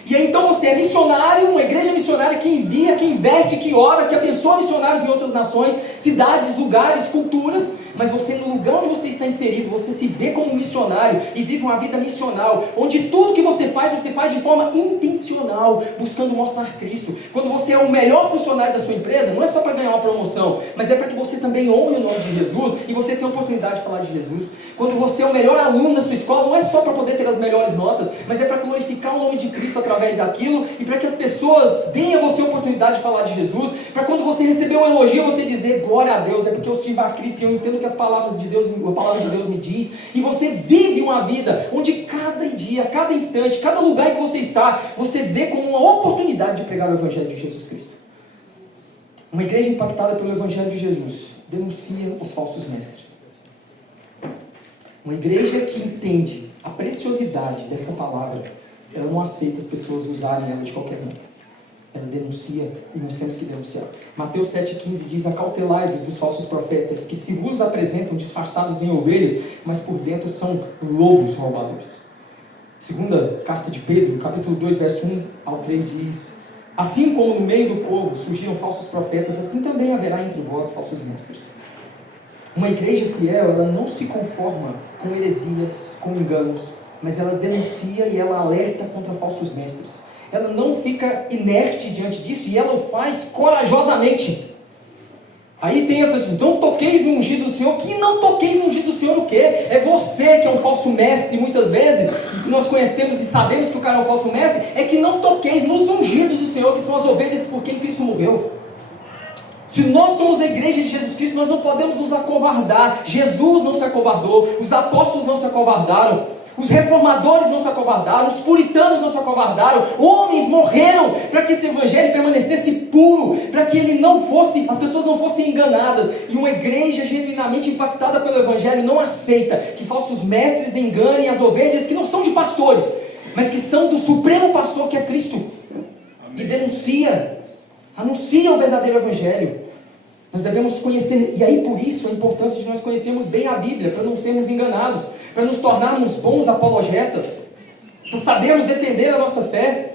E aí, então você é missionário, uma igreja missionária que envia, que investe, que ora, que abençoa missionários em outras nações, cidades, lugares, culturas, mas você, no lugar onde você está inserido, você se vê como missionário e vive uma vida missional, onde tudo que você faz de forma intencional, buscando mostrar Cristo. Quando você é o melhor funcionário da sua empresa, não é só para ganhar uma promoção, mas é para que você também honre o nome de Jesus e você tenha a oportunidade de falar de Jesus. Quando você é o melhor aluno da sua escola, não é só para poder ter as melhores notas, mas é para glorificar o nome de Cristo através daquilo e para que as pessoas deem a você a oportunidade de falar de Jesus, para quando você receber um elogio, você dizer: glória a Deus, é porque eu sirvo a Cristo e eu entendo que a palavra de Deus me diz, e você vive uma vida onde cada dia, cada instante, cada lugar que você está, você vê como uma oportunidade de pregar o Evangelho de Jesus Cristo. Uma igreja impactada pelo Evangelho de Jesus denuncia os falsos mestres. Uma igreja que entende a preciosidade desta palavra, ela não aceita as pessoas usarem ela de qualquer maneira. Ela denuncia e nós temos que denunciar. Mateus 7,15 diz: acautelai-vos dos falsos profetas, que se vos apresentam disfarçados em ovelhas, mas por dentro são lobos roubadores. Segunda carta de Pedro, capítulo 2, verso 1 ao 3 diz: assim como no meio do povo surgiram falsos profetas, assim também haverá entre vós falsos mestres. Uma igreja fiel, ela não se conforma com heresias, com enganos, mas ela denuncia e ela alerta contra falsos mestres. Ela não fica inerte diante disso e ela o faz corajosamente. Aí tem as pessoas: não toqueis no ungido do Senhor. Que não toqueis no ungido do Senhor o quê? É você que é um falso mestre muitas vezes, e que nós conhecemos e sabemos que o cara é um falso mestre, é que não toqueis nos ungidos do Senhor, que são as ovelhas por quem Cristo morreu. Se nós somos a igreja de Jesus Cristo, nós não podemos nos acovardar. Jesus não se acovardou, os apóstolos não se acovardaram. Os reformadores não se acovardaram, os puritanos não se acovardaram, homens morreram para que esse evangelho permanecesse puro, para que ele não fosse, as pessoas não fossem enganadas. E uma igreja genuinamente impactada pelo evangelho não aceita que falsos mestres enganem as ovelhas que não são de pastores, mas que são do supremo pastor, que é Cristo. E anuncia o verdadeiro evangelho. Nós devemos conhecer, e aí por isso a importância de nós conhecermos bem a Bíblia, para não sermos enganados, para nos tornarmos bons apologetas, para sabermos defender a nossa fé,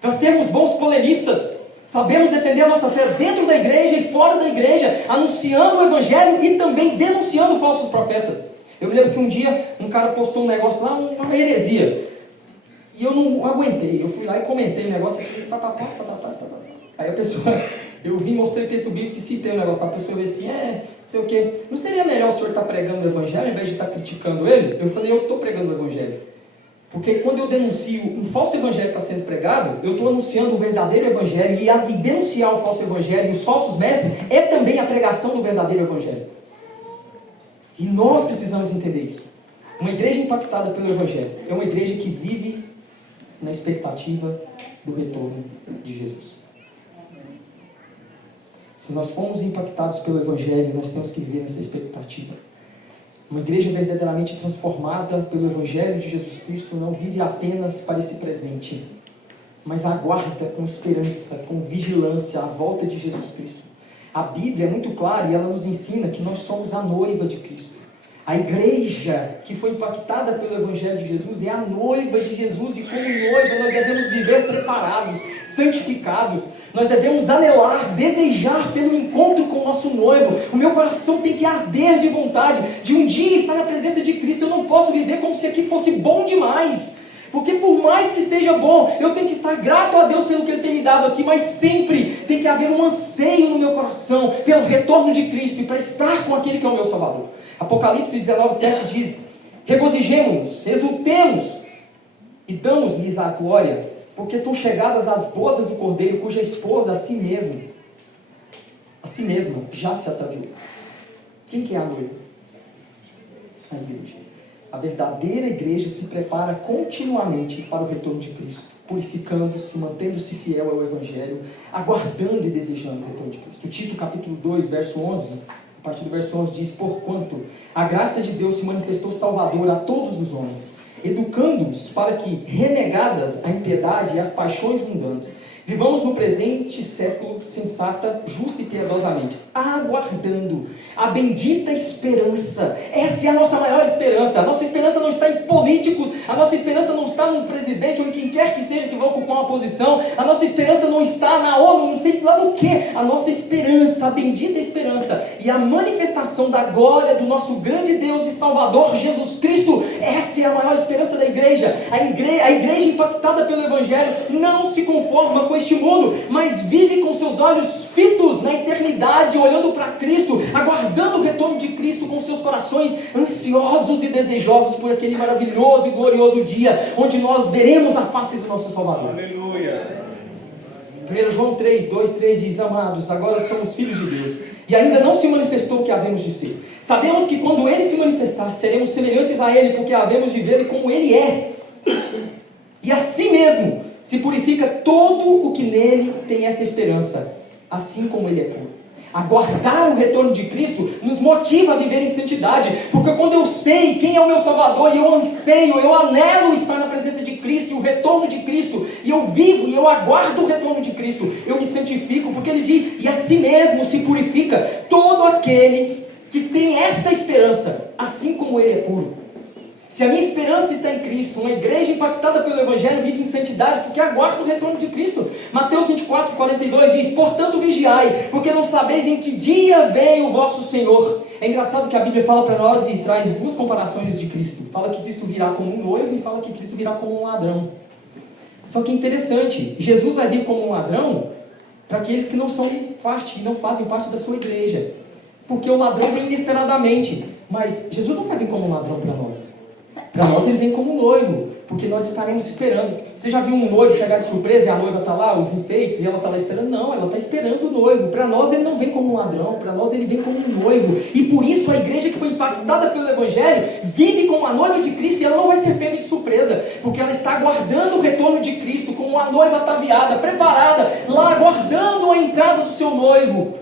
para sermos bons polemistas, sabemos defender a nossa fé dentro da igreja e fora da igreja, anunciando o evangelho e também denunciando falsos profetas. Eu me lembro que um dia um cara postou um negócio lá, uma heresia, e eu não aguentei, eu fui lá e comentei o negócio, aí a pessoa... Eu vim, mostrei o texto bíblico e citei o negócio, a pessoa veio assim, sei o quê. Não seria melhor o senhor estar pregando o evangelho, ao invés de estar criticando ele? Eu falei, eu estou pregando o evangelho. Porque quando eu denuncio um falso evangelho que está sendo pregado, eu estou anunciando o verdadeiro evangelho, e denunciar o falso evangelho e os falsos mestres é também a pregação do verdadeiro evangelho. E nós precisamos entender isso. Uma igreja impactada pelo evangelho é uma igreja que vive na expectativa do retorno de Jesus. Se nós formos impactados pelo evangelho, nós temos que viver nessa expectativa. Uma igreja verdadeiramente transformada pelo evangelho de Jesus Cristo não vive apenas para esse presente, mas aguarda com esperança, com vigilância a volta de Jesus Cristo. A Bíblia é muito clara e ela nos ensina que nós somos a noiva de Cristo. A igreja que foi impactada pelo evangelho de Jesus é a noiva de Jesus, e como noiva nós devemos viver preparados, santificados. Nós devemos anelar, desejar pelo encontro com o nosso noivo. O meu coração tem que arder de vontade de um dia estar na presença de Cristo. Eu não posso viver como se aqui fosse bom demais, porque por mais que esteja bom, eu tenho que estar grato a Deus pelo que Ele tem me dado aqui, mas sempre tem que haver um anseio no meu coração pelo retorno de Cristo e para estar com aquele que é o meu Salvador. Apocalipse 19:7 diz: regozijemo-nos, exultemos e damos-lhes a glória, porque são chegadas as bodas do Cordeiro, cuja esposa a si mesma já se ataviou. Quem que é a noiva? A igreja. A verdadeira igreja se prepara continuamente para o retorno de Cristo, purificando-se, mantendo-se fiel ao Evangelho, aguardando e desejando o retorno de Cristo. Tito capítulo 2, verso 11, a partir do verso 11 diz: porquanto a graça de Deus se manifestou salvadora a todos os homens, educando-os para que, renegadas a impiedade e as paixões mundanas, vivamos no presente século sensata, justa e piedosamente, aguardando a bendita esperança. Essa é a nossa maior esperança. A nossa esperança não está em políticos, a nossa esperança não está num presidente ou em quem quer que seja que vá ocupar uma posição, a nossa esperança não está na ONU, não sei lá no que. A nossa esperança, a bendita esperança e a manifestação da glória do nosso grande Deus e Salvador Jesus Cristo, essa é a maior esperança da igreja. A igreja impactada pelo Evangelho não se conforma com este mundo, mas vive com seus olhos fitos na eternidade, olhando para Cristo, aguardando o retorno de Cristo, com seus corações ansiosos e desejosos por aquele maravilhoso e glorioso dia, onde nós veremos a face do nosso Salvador. Aleluia. 1 João 3, 2, 3 diz: amados, agora somos filhos de Deus, e ainda não se manifestou o que havemos de ser. Sabemos que quando Ele se manifestar, seremos semelhantes a Ele, porque havemos de ver como Ele é. E assim mesmo se purifica todo o que nele tem esta esperança, assim como Ele é puro. Aguardar o retorno de Cristo nos motiva a viver em santidade, porque quando eu sei quem é o meu Salvador, e eu anseio, eu anelo estar na presença de Cristo, e o retorno de Cristo, e eu vivo, e eu aguardo o retorno de Cristo, eu me santifico, porque Ele diz: e assim mesmo se purifica todo aquele que tem esta esperança, assim como Ele é puro. Se a minha esperança está em Cristo, uma igreja impactada pelo Evangelho vive em santidade, porque aguarda o retorno de Cristo. Mateus 24, 42 diz: portanto vigiai, porque não sabeis em que dia vem o vosso Senhor. É engraçado que a Bíblia fala para nós e traz duas comparações de Cristo. Fala que Cristo virá como um noivo e fala que Cristo virá como um ladrão. Só que é interessante, Jesus vai vir como um ladrão para aqueles que não são parte, não fazem parte da sua igreja, porque o ladrão vem inesperadamente, mas Jesus não vai vir como um ladrão para nós. Para nós Ele vem como noivo, Porque nós estaremos esperando. Você já viu um noivo chegar de surpresa e a noiva está lá, os enfeites, e ela está lá esperando? Não, ela está esperando o noivo. Para nós ele não vem como um ladrão, para nós ele vem como um noivo. E por isso a igreja que foi impactada pelo Evangelho vive como a noiva de Cristo, e ela não vai ser pega de surpresa, porque ela está aguardando o retorno de Cristo, como a noiva ataviada, preparada, lá aguardando a entrada do seu noivo.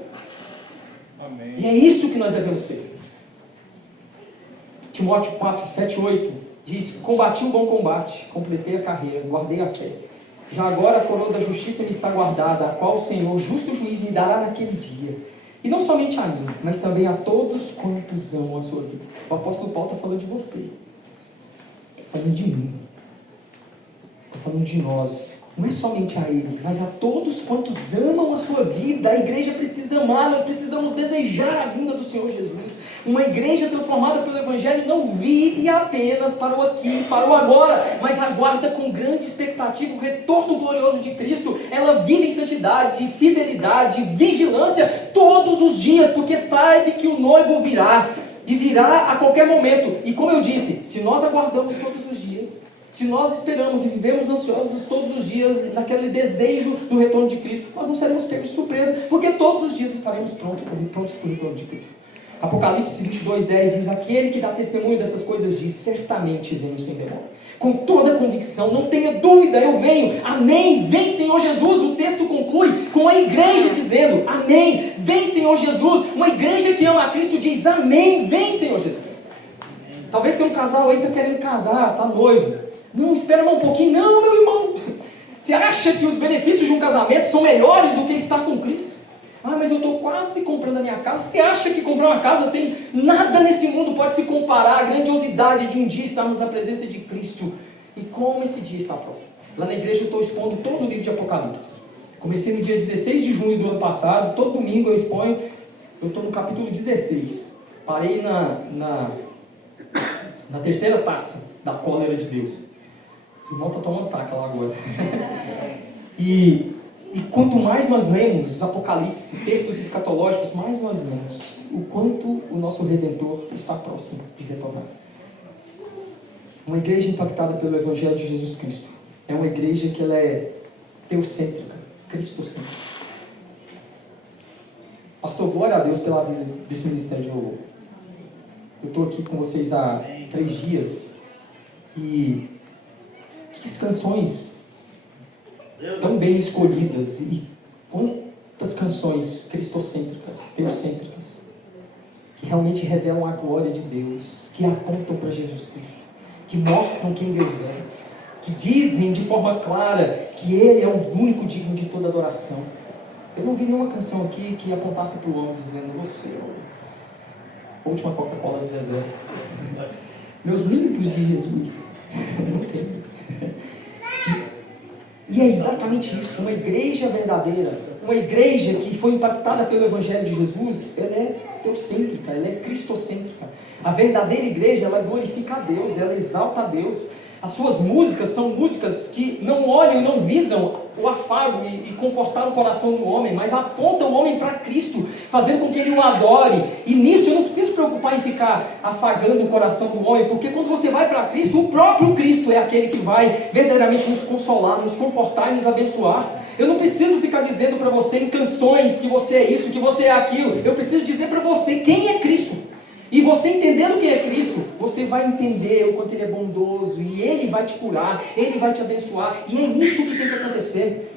Amém. E é isso que nós devemos ser. Timóteo 4, 7, 8 diz: combati o bom combate, completei a carreira, guardei a fé. Já agora a coroa da justiça me está guardada, a qual o Senhor, justo juiz, me dará naquele dia. E não somente a mim, mas também a todos quantos amam a sua vida. O apóstolo Paulo está falando de você. Está falando de mim. Está falando de nós. Não é somente a ele, mas a todos quantos amam a sua vida. A igreja precisa amar, nós precisamos desejar a vinda do Senhor Jesus. Uma igreja transformada pelo Evangelho não vive apenas para o aqui, para o agora, mas aguarda com grande expectativa o retorno glorioso de Cristo. Ela vive em santidade, fidelidade, vigilância todos os dias, porque sabe que o noivo virá, e virá a qualquer momento. E como eu disse, se nós aguardamos todos os dias, se nós esperamos e vivemos ansiosos todos os dias naquele desejo do retorno de Cristo, nós não seremos pegos de surpresa, porque todos os dias estaremos prontos para o retorno de Cristo. Apocalipse 22:10 diz: aquele que dá testemunho dessas coisas diz: certamente venho sem demora. Com toda a convicção, não tenha dúvida, eu venho. Amém, vem Senhor Jesus. O texto conclui com a igreja dizendo: amém, vem Senhor Jesus. Uma igreja que ama a Cristo diz: amém, vem Senhor Jesus. Talvez tenha um casal aí que está querendo casar, está noivo. Não, espera mais um pouquinho. Não, meu irmão, você acha que os benefícios de um casamento são melhores do que estar com Cristo? Ah, mas eu estou quase comprando a minha casa. Você acha que comprar uma casa tem nada nesse mundo pode se comparar à grandiosidade de um dia estarmos na presença de Cristo? E como esse dia está próximo? Lá na igreja eu estou expondo todo o livro de Apocalipse. Comecei no dia 16 de junho do ano passado. Todo domingo eu exponho. Eu estou no capítulo 16. Parei na terceira taça da cólera de Deus. O irmão está tomando taca lá agora. E quanto mais nós lemos os Apocalipse, textos escatológicos, mais nós lemos o quanto o nosso Redentor está próximo de retornar. Uma igreja impactada pelo Evangelho de Jesus Cristo é uma igreja que ela é teocêntrica, cristocêntrica. Pastor, glória a Deus pela vida desse ministério de louvor. Eu estou aqui com vocês há 3 dias e que canções tão bem escolhidas, e quantas canções cristocêntricas, teocêntricas, que realmente revelam a glória de Deus, que apontam para Jesus Cristo, que mostram quem Deus é, que dizem de forma clara que Ele é o único digno de toda adoração. Eu não vi nenhuma canção aqui que apontasse para o homem dizendo: você é a última Coca-Cola do deserto, meus limpos de Jesus. Não tem. E é exatamente isso. Uma igreja verdadeira, uma igreja que foi impactada pelo Evangelho de Jesus, ela é teocêntrica, ela é cristocêntrica. A verdadeira igreja, ela glorifica a Deus, ela exalta a Deus. As suas músicas são músicas que não olham e não visam o afago e confortar o coração do homem, mas apontam o homem para Cristo, fazendo com que ele o adore. E nisso eu não preciso preocupar em ficar afagando o coração do homem, porque quando você vai para Cristo, o próprio Cristo é aquele que vai verdadeiramente nos consolar, nos confortar e nos abençoar. Eu não preciso ficar dizendo para você em canções que você é isso, que você é aquilo. Eu preciso dizer para você quem é Cristo. E você entendendo quem é Cristo, você vai entender o quanto Ele é bondoso, e Ele vai te curar, Ele vai te abençoar, e é isso que tem que acontecer.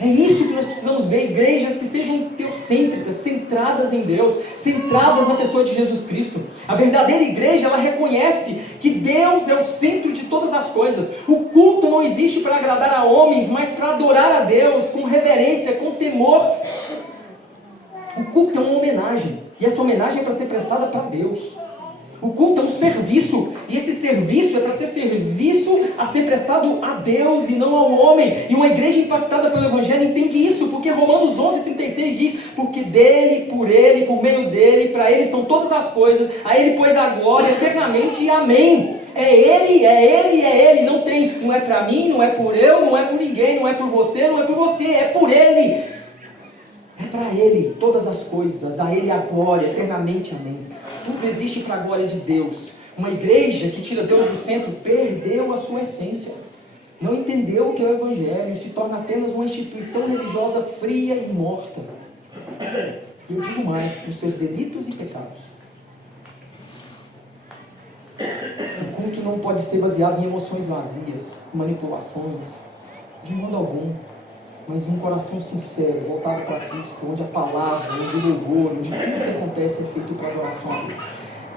É isso que nós precisamos ver, igrejas que sejam teocêntricas, centradas em Deus, centradas na pessoa de Jesus Cristo. A verdadeira igreja, ela reconhece que Deus é o centro de todas as coisas. O culto não existe para agradar a homens, mas para adorar a Deus com reverência, com temor. O culto é uma homenagem. E essa homenagem é para ser prestada para Deus. O culto é um serviço. E esse serviço é para ser serviço a ser prestado a Deus e não ao homem. E uma igreja impactada pelo Evangelho entende isso. Porque Romanos 11:36 diz: porque dele, por meio dele, para ele são todas as coisas. A ele pois a glória eternamente. E amém. É Ele, é Ele, é Ele. Não é para mim, não é por eu, não é por ninguém, não é por você, não é por você. É por Ele. É para Ele todas as coisas, a Ele a glória, eternamente, amém. Tudo existe para a glória de Deus. Uma igreja que tira Deus do centro perdeu a sua essência. Não entendeu o que é o Evangelho e se torna apenas uma instituição religiosa fria e morta. Eu digo mais, nos seus delitos e pecados. O culto não pode ser baseado em emoções vazias, manipulações, de modo algum, mas em um coração sincero, voltado para Cristo, onde a palavra, onde o louvor, onde tudo que acontece é feito para adoração a Deus.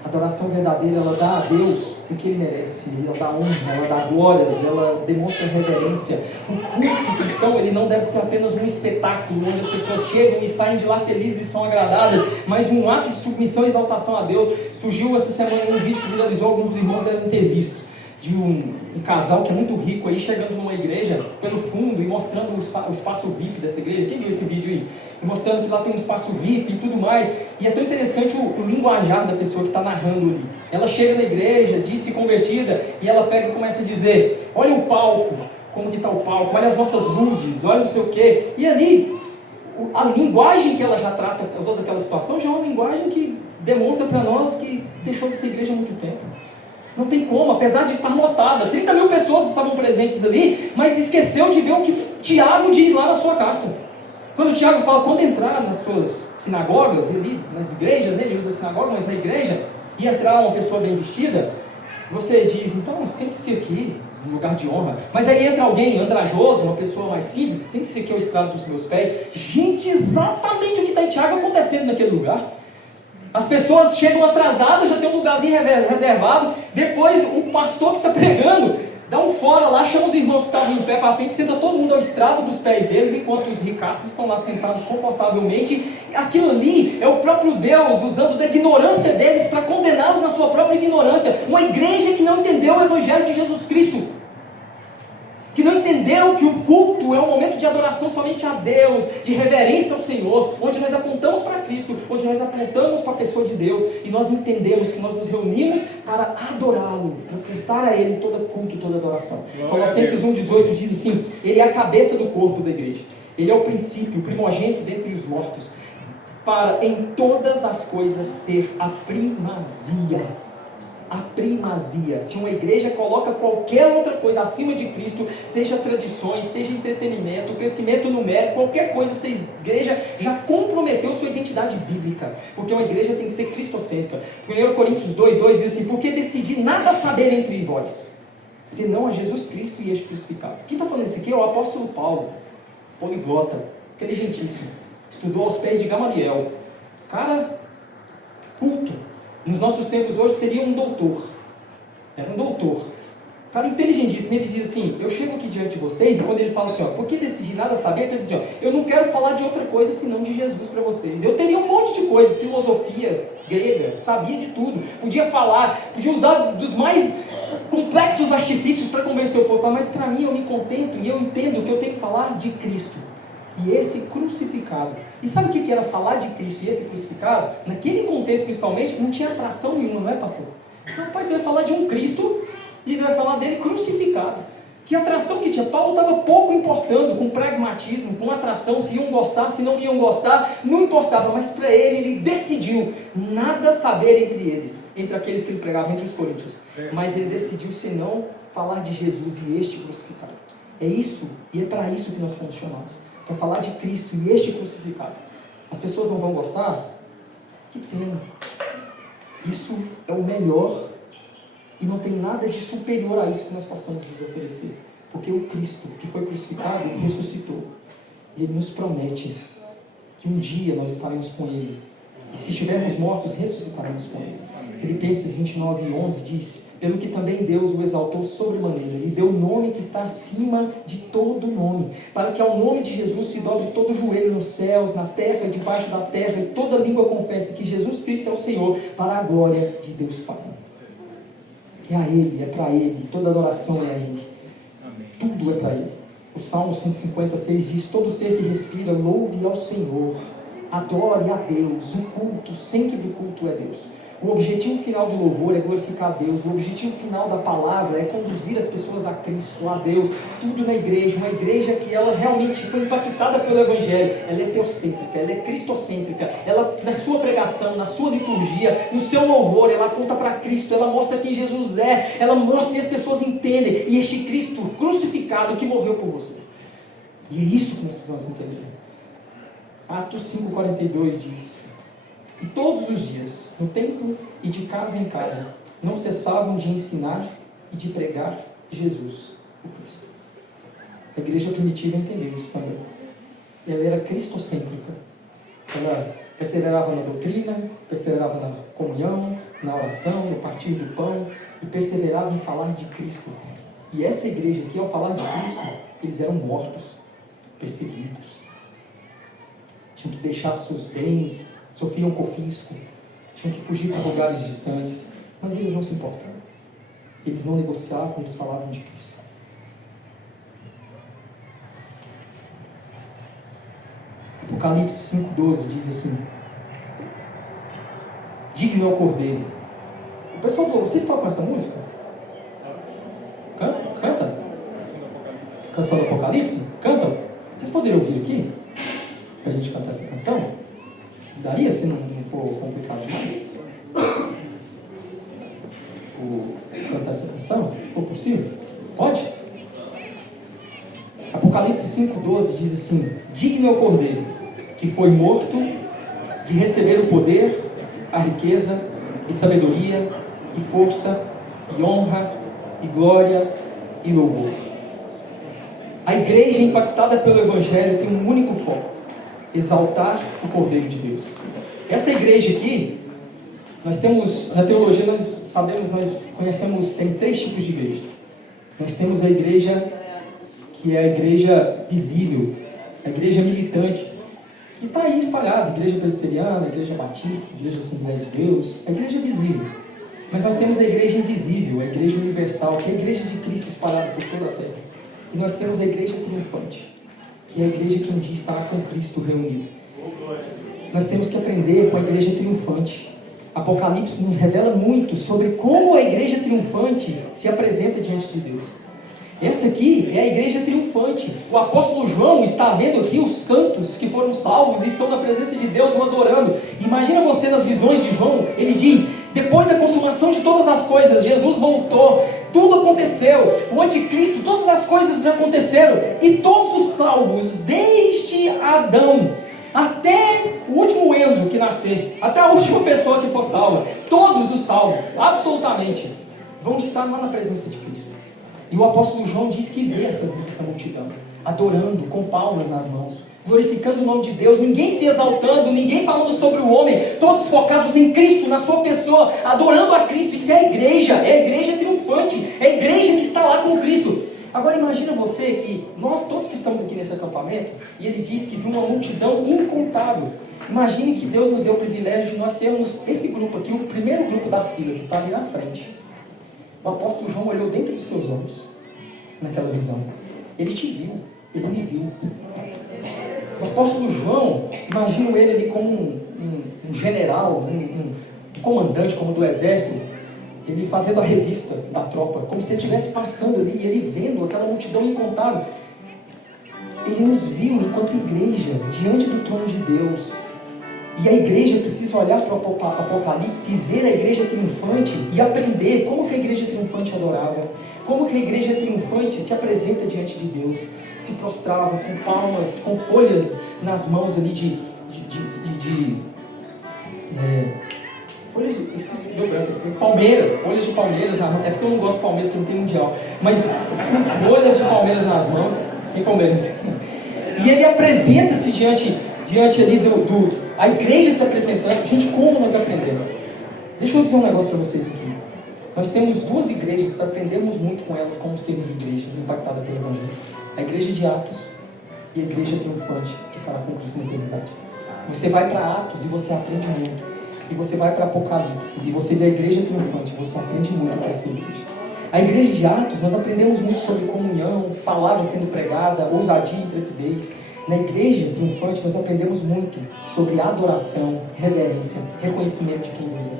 A adoração verdadeira, ela dá a Deus o que Ele merece, ela dá honra, ela dá glórias, ela demonstra reverência. O culto cristão, ele não deve ser apenas um espetáculo, onde as pessoas chegam e saem de lá felizes e são agradáveis, mas um ato de submissão e exaltação a Deus. Surgiu essa semana um vídeo que viralizou, alguns dos irmãos devem ter visto, de um casal que é muito rico aí, chegando numa igreja pelo fundo e mostrando o espaço VIP dessa igreja. Quem viu esse vídeo aí? E mostrando que lá tem um espaço VIP e tudo mais. E é tão interessante o linguajar da pessoa que está narrando ali. Ela chega na igreja, diz-se convertida, e ela pega e começa a dizer: olha o palco, como que está o palco, olha as nossas luzes, olha não sei o quê. E ali, a linguagem que ela já trata toda aquela situação já é uma linguagem que demonstra para nós que deixou de ser igreja há muito tempo. Não tem como, apesar de estar lotada. 30 mil pessoas estavam presentes ali, mas esqueceu de ver o que Tiago diz lá na sua carta. Quando o Tiago fala, quando entrar nas suas sinagogas, ali, nas igrejas, ele usa sinagoga, mas na igreja, e entrar uma pessoa bem vestida, você diz, então sente-se aqui, um lugar de honra. Mas aí entra alguém andrajoso, uma pessoa mais simples, sente-se aqui ao estrado dos meus pés. Gente, exatamente o que está em Tiago acontecendo naquele lugar. As pessoas chegam atrasadas, já tem um lugarzinho reservado. Depois o pastor que está pregando dá um fora lá, chama os irmãos que estavam em pé para frente, senta todo mundo ao estrado dos pés deles, enquanto os ricaços estão lá sentados confortavelmente. Aquilo ali é o próprio Deus usando da ignorância deles para condená-los na sua própria ignorância. Uma igreja que não entendeu o Evangelho de Jesus Cristo, que não entenderam que o culto é um momento de adoração somente a Deus, de reverência ao Senhor, onde nós apontamos para Cristo, onde nós apontamos para a pessoa de Deus, e nós entendemos que nós nos reunimos para adorá-lo, para prestar a Ele todo culto, toda adoração. Colossenses 1,18 diz assim: Ele é a cabeça do corpo da igreja, Ele é o princípio, o primogênito dentre os mortos, para em todas as coisas ter a primazia. A primazia. Se uma igreja coloca qualquer outra coisa acima de Cristo, seja tradições, seja entretenimento, crescimento numérico, qualquer coisa, essa igreja já comprometeu sua identidade bíblica, porque uma igreja tem que ser cristocêntrica. 1 Coríntios 2,2 diz assim: porque decidi nada saber entre vós, senão a Jesus Cristo e este crucificado. Quem está falando isso aqui é o apóstolo Paulo, poliglota, inteligentíssimo, estudou aos pés de Gamaliel, cara culto. Nos nossos tempos hoje seria um doutor. Era um doutor. Um cara inteligentíssimo. Ele diz assim: eu chego aqui diante de vocês, e quando ele fala assim, ó, por que decidi nada saber? Ele diz assim, ó, eu não quero falar de outra coisa senão de Jesus para vocês. Eu teria um monte de coisas, filosofia grega, sabia de tudo, podia falar, podia usar dos mais complexos artifícios para convencer o povo, mas para mim eu me contento e eu entendo que eu tenho que falar de Cristo e esse crucificado. E sabe o que era falar de Cristo e esse crucificado? Naquele contexto principalmente, não tinha atração nenhuma, não é, pastor? Então, pai, você vai falar de um Cristo e vai falar dele crucificado. Que atração que tinha? Paulo estava pouco importando com pragmatismo, com atração, se iam gostar, se não iam gostar, não importava, mas para ele decidiu nada saber entre eles, entre aqueles que ele pregava, entre os coríntios. Mas ele decidiu, senão, falar de Jesus e este crucificado. É isso, e é para isso que nós fomos chamados. Para falar de Cristo e este crucificado. As pessoas não vão gostar? Que pena. Isso é o melhor e não tem nada de superior a isso que nós possamos nos oferecer. Porque o Cristo que foi crucificado, Ele ressuscitou. E Ele nos promete que um dia nós estaremos com Ele. E se estivermos mortos, ressuscitaremos com Ele. Filipenses 29:11 diz: pelo que também Deus o exaltou sobremaneira, e deu o nome que está acima de todo nome, para que ao nome de Jesus se dobre todo o joelho nos céus, na terra, debaixo da terra, e toda língua confesse que Jesus Cristo é o Senhor, para a glória de Deus Pai. É a Ele, é para Ele, toda adoração é a Ele. Tudo é para Ele. O Salmo 156 diz: todo ser que respira, louve ao Senhor, adore a Deus. O culto, o centro do culto é Deus. O objetivo final do louvor é glorificar a Deus. O objetivo final da palavra é conduzir as pessoas a Cristo, a Deus. Tudo na igreja, uma igreja que ela realmente foi impactada pelo Evangelho. Ela é teocêntrica, ela é cristocêntrica. Ela, na sua pregação, na sua liturgia, no seu louvor, ela aponta para Cristo, ela mostra quem Jesus é, ela mostra e as pessoas entendem. E este Cristo crucificado que morreu por você. E é isso que nós precisamos entender. Atos 5,42 diz: e todos os dias, no templo e de casa em casa, não cessavam de ensinar e de pregar Jesus, o Cristo. A igreja primitiva entendeu isso também. Ela era cristocêntrica. Ela perseverava na doutrina, perseverava na comunhão, na oração, no partir do pão, e perseverava em falar de Cristo. E essa igreja aqui, ao falar de Cristo, eles eram mortos, perseguidos. Tinham que deixar seus bens, sofriam confisco, tinham que fugir para lugares distantes, mas eles não se importavam. Eles não negociavam, eles falavam de Cristo. Apocalipse 5,12 diz assim: digno é o Cordeiro. O pessoal, vocês tocam essa música? Canta? Canção do Apocalipse? Cantam? Vocês poderiam ouvir aqui? Para a gente cantar essa canção? Daria, se não for complicado demais? Cantar essa canção? Se for possível? Pode? Apocalipse 5,12 diz assim: digno é o Cordeiro, que foi morto, de receber o poder, a riqueza, e sabedoria, e força, e honra, e glória, e louvor. A igreja impactada pelo Evangelho tem um único foco: exaltar o Cordeiro de Deus. Essa igreja aqui, nós temos, na teologia nós sabemos, nós conhecemos, tem 3 tipos de igreja. Nós temos a igreja que é a igreja visível, a igreja militante, que está aí espalhada: a igreja presbiteriana, a igreja batista, a igreja Assembleia de Deus, a igreja visível. Mas nós temos a igreja invisível, a igreja universal, que é a igreja de Cristo espalhada por toda a terra. E nós temos a igreja triunfante, que é a igreja que um dia estará com Cristo reunido. Nós temos que aprender com a igreja triunfante. Apocalipse nos revela muito sobre como a igreja triunfante se apresenta diante de Deus. Essa aqui é a igreja triunfante. O apóstolo João está vendo aqui os santos que foram salvos e estão na presença de Deus o adorando. Imagina você nas visões de João, ele diz: depois da consumação de todas as coisas, Jesus voltou, tudo aconteceu, o anticristo, todas as coisas já aconteceram, e todos os salvos, desde Adão até o último Enzo que nascer, até a última pessoa que for salva, todos os salvos, absolutamente, vão estar lá na presença de Cristo. E o apóstolo João diz que vê essa multidão adorando, com palmas nas mãos, glorificando o nome de Deus, ninguém se exaltando, ninguém falando sobre o homem, todos focados em Cristo, na sua pessoa, adorando a Cristo. Isso é a igreja triunfante, é a igreja que está lá com Cristo. Agora imagina você que nós todos que estamos aqui nesse acampamento, e ele diz que viu uma multidão incontável. Imagine que Deus nos deu o privilégio de nós sermos esse grupo aqui, o primeiro grupo da fila, que está ali na frente. O apóstolo João olhou dentro dos seus olhos, naquela visão. Ele te viu, ele me viu. O apóstolo João, imagino ele ali como um general, um comandante como do exército, ele fazendo a revista da tropa, como se ele estivesse passando ali, e ele vendo aquela multidão incontável. Ele nos viu enquanto igreja, diante do trono de Deus. E a igreja precisa olhar para o Apocalipse e ver a igreja triunfante e aprender como que a igreja triunfante adorava, como que a igreja triunfante se apresenta diante de Deus, se prostrava com palmas, com folhas nas mãos ali folhas de palmeiras na mão. É porque eu não gosto de palmeiras, que não tem mundial, mas com folhas de palmeiras nas mãos. Tem palmeiras. E ele apresenta-se diante ali a igreja se apresentando. Gente, como nós aprendemos? Deixa eu dizer um negócio para vocês aqui. Nós temos 2 igrejas que aprendemos muito com elas, como sermos igreja impactada pelo Evangelho: a igreja de Atos e a igreja triunfante, que estará com Cristo na eternidade. Você vai para Atos e você aprende muito. E você vai para Apocalipse e você vê a igreja triunfante, você aprende muito com essa igreja. A igreja de Atos, nós aprendemos muito sobre comunhão, palavra sendo pregada, ousadia e intrepidez. Na igreja triunfante, nós aprendemos muito sobre adoração, reverência, reconhecimento de quem Deus é.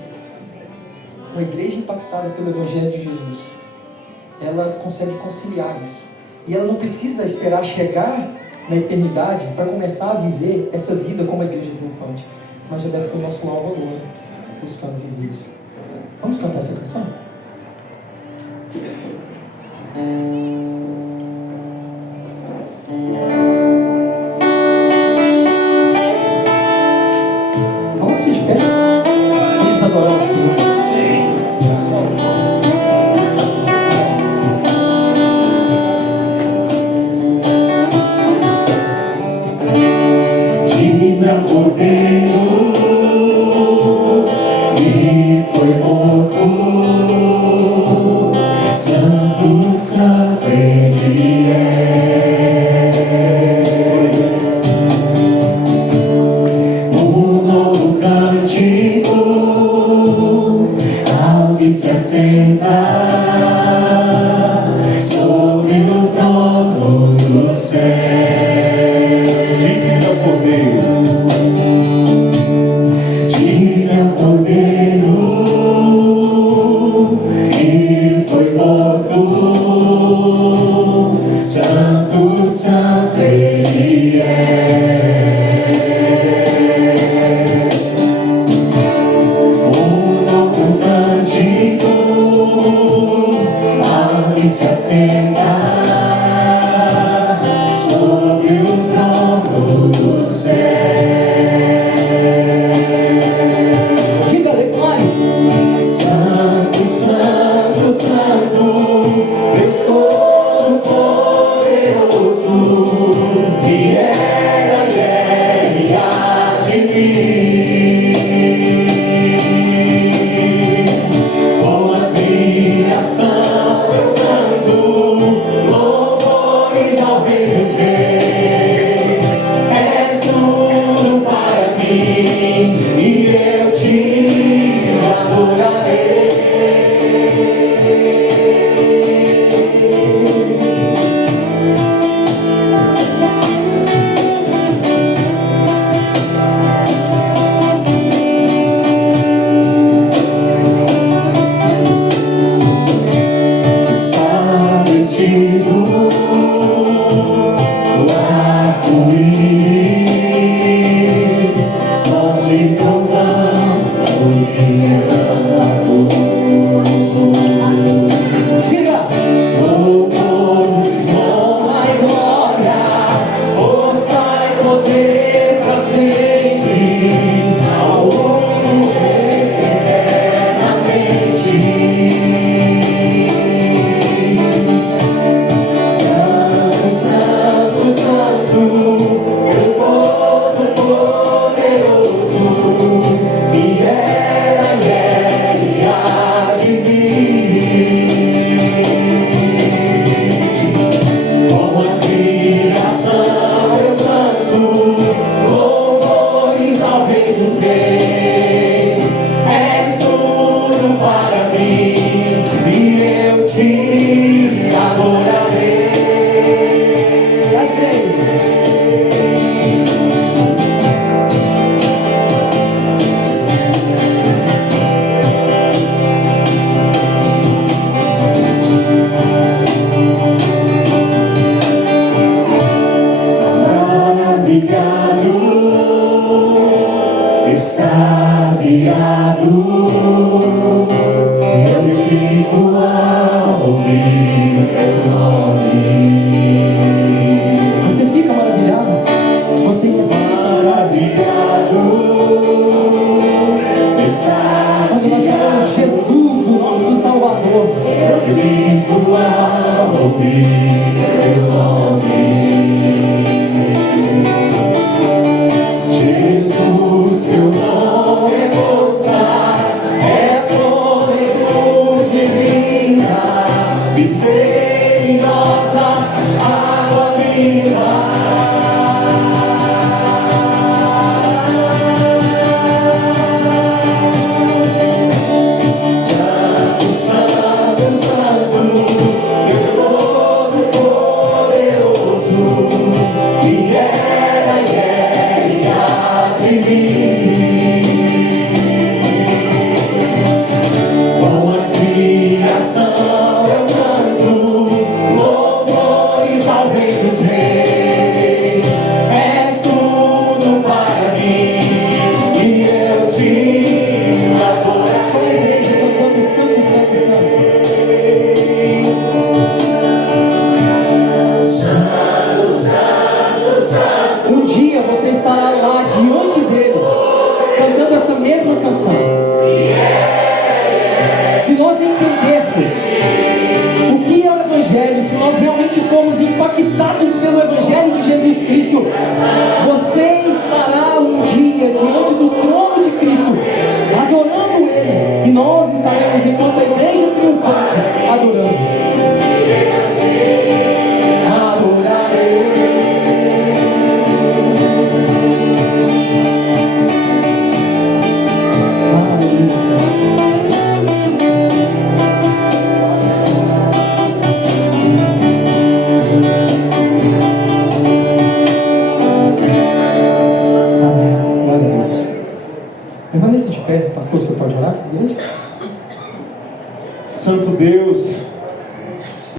Uma igreja impactada pelo Evangelho de Jesus, ela consegue conciliar isso. E ela não precisa esperar chegar na eternidade para começar a viver essa vida como uma igreja triunfante. Mas já deve ser o nosso alvo agora, buscando viver isso. Vamos cantar essa canção? Vamos se de pé. Vamos adorar o Senhor. Tinha poder e foi morto. Santo, santo Ele é. Um novo cântico ao que se assenta sobre o trono dos céus. Tinha poder e foi morto. Santo, santo Ele é. Um novo cântico ao que se assenta sobre o trono do céu. Santo, santo, santo, Deus Todo-Poderoso, que era e há de vir. Com a criação eu canto louvores ao Rei dos Reis. És tudo para mim e eu te adorarei. Estás vestido no arco-íris, só de trovão os reis cantam. Louvores, honra e glória, força e poder pra sempre, ao único Rei eternamente. Santo, santo, santo, Deus Todo-Poderoso, que era e há de vir. Com a criação eu canto louvores ao Rei dos Reis. És tudo para mim e eu te adorarei. Maravilhado, extasiado, eu fico ao ouvir teu nome. Você fica maravilhado? Você Maravilhado, quando nós falamos Jesus, o nosso Salvador, eu fico ao ouvir teu nome. Jesus, teu nome é força, é plenitude divina, misteriosa, água viva. Santo, santo, santo, Deus Todo-Poderoso, que era e há de vir. diante dele, cantando essa mesma canção. Se nós entendermos o que é o Evangelho, se nós realmente formos impactados pelo Evangelho de Jesus Cristo, você estará um dia diante do trono de Cristo, adorando Ele, e nós estaremos, enquanto a igreja triunfante, adorando. Permaneça de pé, pastor, você pode orar? Santo Deus,